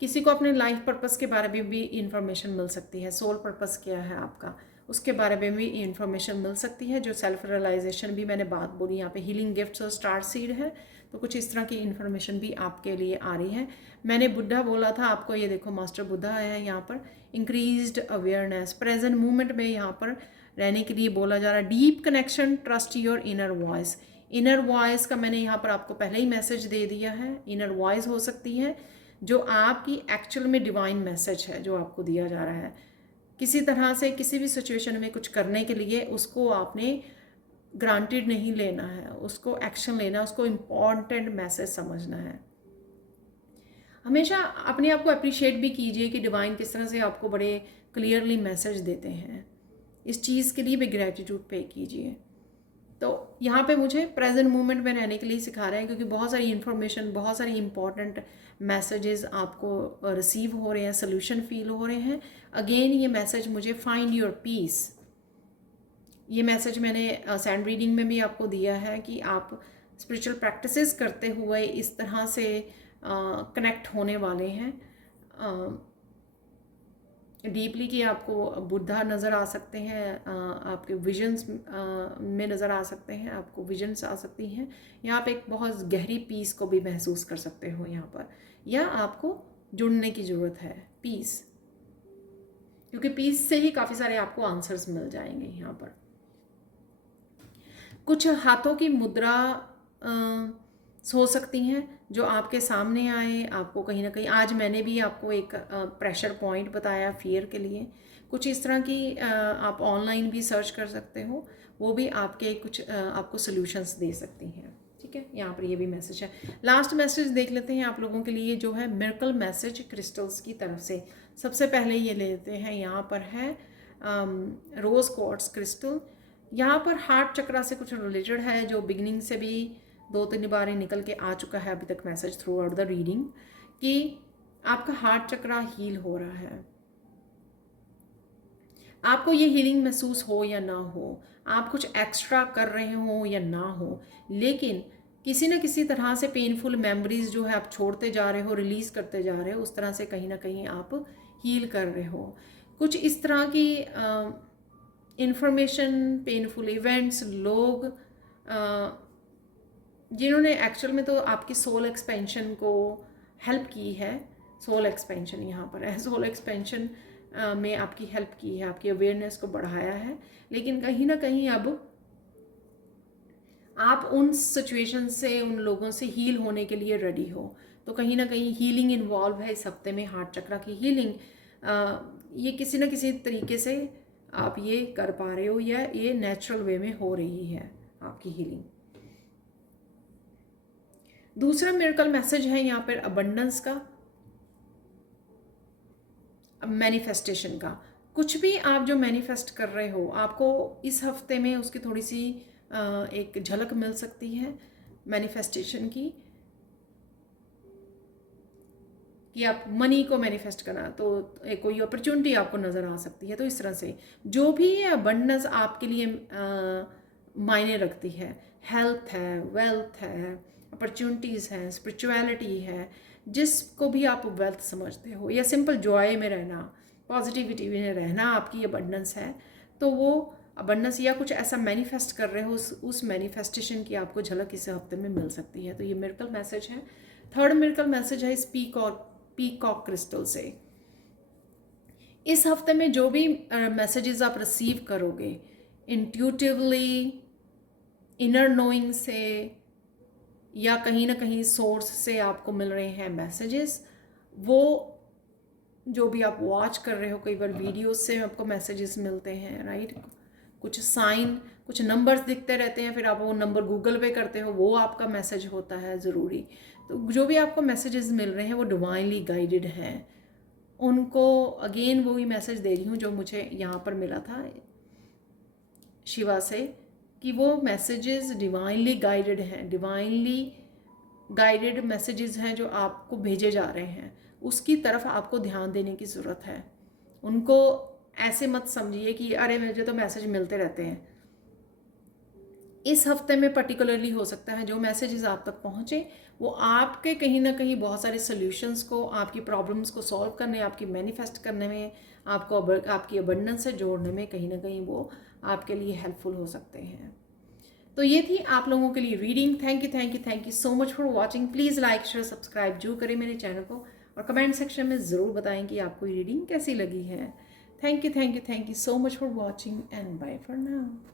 किसी को अपने लाइफ पर्पस के बारे में भी इंफॉर्मेशन मिल सकती है, सोल पर्पस क्या है आपका, उसके बारे में भी इंफॉर्मेशन मिल सकती है। जो सेल्फ रियलाइजेशन भी मैंने बात बोली, यहाँ पे हीलिंग गिफ्ट्स और स्टार सीड है, तो कुछ इस तरह की इन्फॉर्मेशन भी आपके लिए आ रही है। मैंने बुद्धा बोला था आपको, ये देखो मास्टर बुद्धा है यहाँ पर। इंक्रीज्ड अवेयरनेस, प्रेजेंट मोमेंट में यहाँ पर रहने के लिए बोला जा रहा है। Deep connection, trust your inner voice. Inner voice का मैंने यहाँ पर आपको पहले ही मैसेज दे दिया है। इनर वॉइस हो सकती है जो आपकी एक्चुअल में डिवाइन मैसेज है जो आपको दिया जा रहा है। किसी तरह से किसी भी सिचुएशन में कुछ करने के लिए उसको आपने ग्रांटेड नहीं लेना है, उसको एक्शन लेना है, उसको इम्पॉर्टेंट मैसेज समझना है। हमेशा अपने आप को अप्रिशिएट भी कीजिए कि डिवाइन किस तरह से आपको बड़े क्लियरली मैसेज देते हैं। इस चीज़ के लिए भी ग्रैटिट्यूड पे कीजिए। तो यहाँ पे मुझे प्रेजेंट मोमेंट में रहने के लिए सिखा रहे हैं, क्योंकि बहुत सारी इन्फॉर्मेशन, बहुत सारी इंपॉर्टेंट मैसेजेस आपको रिसीव हो रहे हैं, सोल्यूशन फील हो रहे हैं। अगेन ये मैसेज मुझे फाइंड योर पीस, ये मैसेज मैंने सैंड रीडिंग में भी आपको दिया है कि आप स्पिरिचुअल प्रैक्टिसेस करते हुए इस तरह से कनेक्ट होने वाले हैं डीपली, कि आपको बुद्धा नज़र आ सकते हैं, आपके विजन्स में नज़र आ सकते हैं, आपको विजन्स आ सकती हैं, या आप एक बहुत गहरी पीस को भी महसूस कर सकते हो यहाँ पर, या आपको जुड़ने की ज़रूरत है पीस, क्योंकि पीस से ही काफ़ी सारे आपको आंसर्स मिल जाएंगे यहाँ पर। कुछ हाथों की मुद्रा हो सकती हैं जो आपके सामने आए, आपको कहीं ना कहीं। आज मैंने भी आपको एक प्रेशर पॉइंट बताया फियर के लिए, कुछ इस तरह की आप ऑनलाइन भी सर्च कर सकते हो, वो भी आपके कुछ आपको सॉल्यूशंस दे सकती हैं। ठीक है, यहाँ पर ये भी मैसेज है। लास्ट मैसेज देख लेते हैं आप लोगों के लिए, जो है मिरेकल मैसेज क्रिस्टल्स की तरफ से। सबसे पहले ये लेते हैं, यहाँ पर है रोज़ क्वार्ट्ज क्रिस्टल। यहाँ पर हार्ट चक्रा से कुछ रिलेटेड है, जो बिगिनिंग से भी 2-3 बार निकल के आ चुका है अभी तक message through out the reading, कि आपका हार्ट चक्रा हील हो रहा है। आपको ये हीलिंग महसूस हो या ना हो, आप कुछ एक्स्ट्रा कर रहे हो या ना हो, लेकिन किसी न किसी तरह से पेनफुल मेमोरीज जो है आप छोड़ते जा रहे हो, रिलीज करते जा रहे हो, उस तरह से कहीं ना कहीं आप हील कर रहे हो। कुछ इस तरह की इंफॉर्मेशन, पेनफुल इवेंट्स, लोग जिन्होंने एक्चुअल में तो आपकी सोल एक्सपेंशन को हेल्प की है। सोल एक्सपेंशन यहाँ पर है, सोल एक्सपेंशन में आपकी हेल्प की है, आपकी अवेयरनेस को बढ़ाया है, लेकिन कहीं ना कहीं अब आप उन सिचुएशन से, उन लोगों से हील होने के लिए रेडी हो। तो कहीं ना कहीं हीलिंग इन्वॉल्व है इस हफ्ते में, हार्ट चक्रा की हीलिंग। ये किसी न किसी तरीके से आप ये कर पा रहे हो, या ये नेचुरल वे में हो रही है आपकी हीलिंग। दूसरा मिरेकल मैसेज है यहाँ पर अबंडेंस का, मैनिफेस्टेशन का। कुछ भी आप जो मैनिफेस्ट कर रहे हो, आपको इस हफ्ते में उसकी थोड़ी सी एक झलक मिल सकती है मैनिफेस्टेशन की, कि आप मनी को मैनिफेस्ट करना, तो एक कोई अपॉर्चुनिटी आपको नज़र आ सकती है। तो इस तरह से जो भी अबंडेंस आपके लिए मायने रखती है, हेल्थ है, वेल्थ है, अपॉर्चुनिटीज़ हैं, स्पिरिचुअलिटी है, जिसको भी आप वेल्थ समझते हो, या सिंपल जॉय में रहना, पॉजिटिविटी में रहना आपकी अबंडेंस है, तो वो अबंडेंस या कुछ ऐसा मैनिफेस्ट कर रहे हो, उस मैनिफेस्टेशन की आपको झलक इस हफ्ते में मिल सकती है। तो ये मिरेकल मैसेज है। थर्ड मिरेकल मैसेज है पीकॉक क्रिस्टल से। इस हफ्ते में जो भी मैसेजेस आप रिसीव करोगे, इंट्यूटिवली, इनर नोइंग से, या कहीं ना कहीं सोर्स से आपको मिल रहे हैं मैसेजेस, वो जो भी आप वॉच कर रहे हो, कई बार वीडियोस से आपको मैसेजेस मिलते हैं, राइट, कुछ साइन, कुछ नंबर्स दिखते रहते हैं, फिर आप वो नंबर गूगल पे करते हो, वो आपका मैसेज होता है ज़रूरी। तो जो भी आपको मैसेजेस मिल रहे हैं वो डिवाइनली गाइडेड हैं। उनको अगेन वही मैसेज दे रही हूँ जो मुझे यहाँ पर मिला था शिवा से, कि वो मैसेजेस डिवाइनली गाइडेड हैं, डिवाइनली गाइडेड मैसेजेस हैं जो आपको भेजे जा रहे हैं, उसकी तरफ आपको ध्यान देने की ज़रूरत है। उनको ऐसे मत समझिए कि अरे मुझे तो मैसेज मिलते रहते हैं। इस हफ्ते में पर्टिकुलरली हो सकता है जो मैसेजेस आप तक पहुँचे वो आपके कहीं ना कहीं बहुत सारे सॉल्यूशंस को, आपकी प्रॉब्लम्स को सॉल्व करने, आपकी मैनिफेस्ट करने में, आपको आपकी अबंडेंस से जोड़ने में कहीं ना कहीं वो आपके लिए हेल्पफुल हो सकते हैं। तो ये थी आप लोगों के लिए reading. Thank you so much for watching. Please like share subscribe जो करें मेरे चैनल को, और कमेंट सेक्शन में ज़रूर बताएं कि आपको ये रीडिंग कैसी लगी है। Thank you so much for watching and bye for now.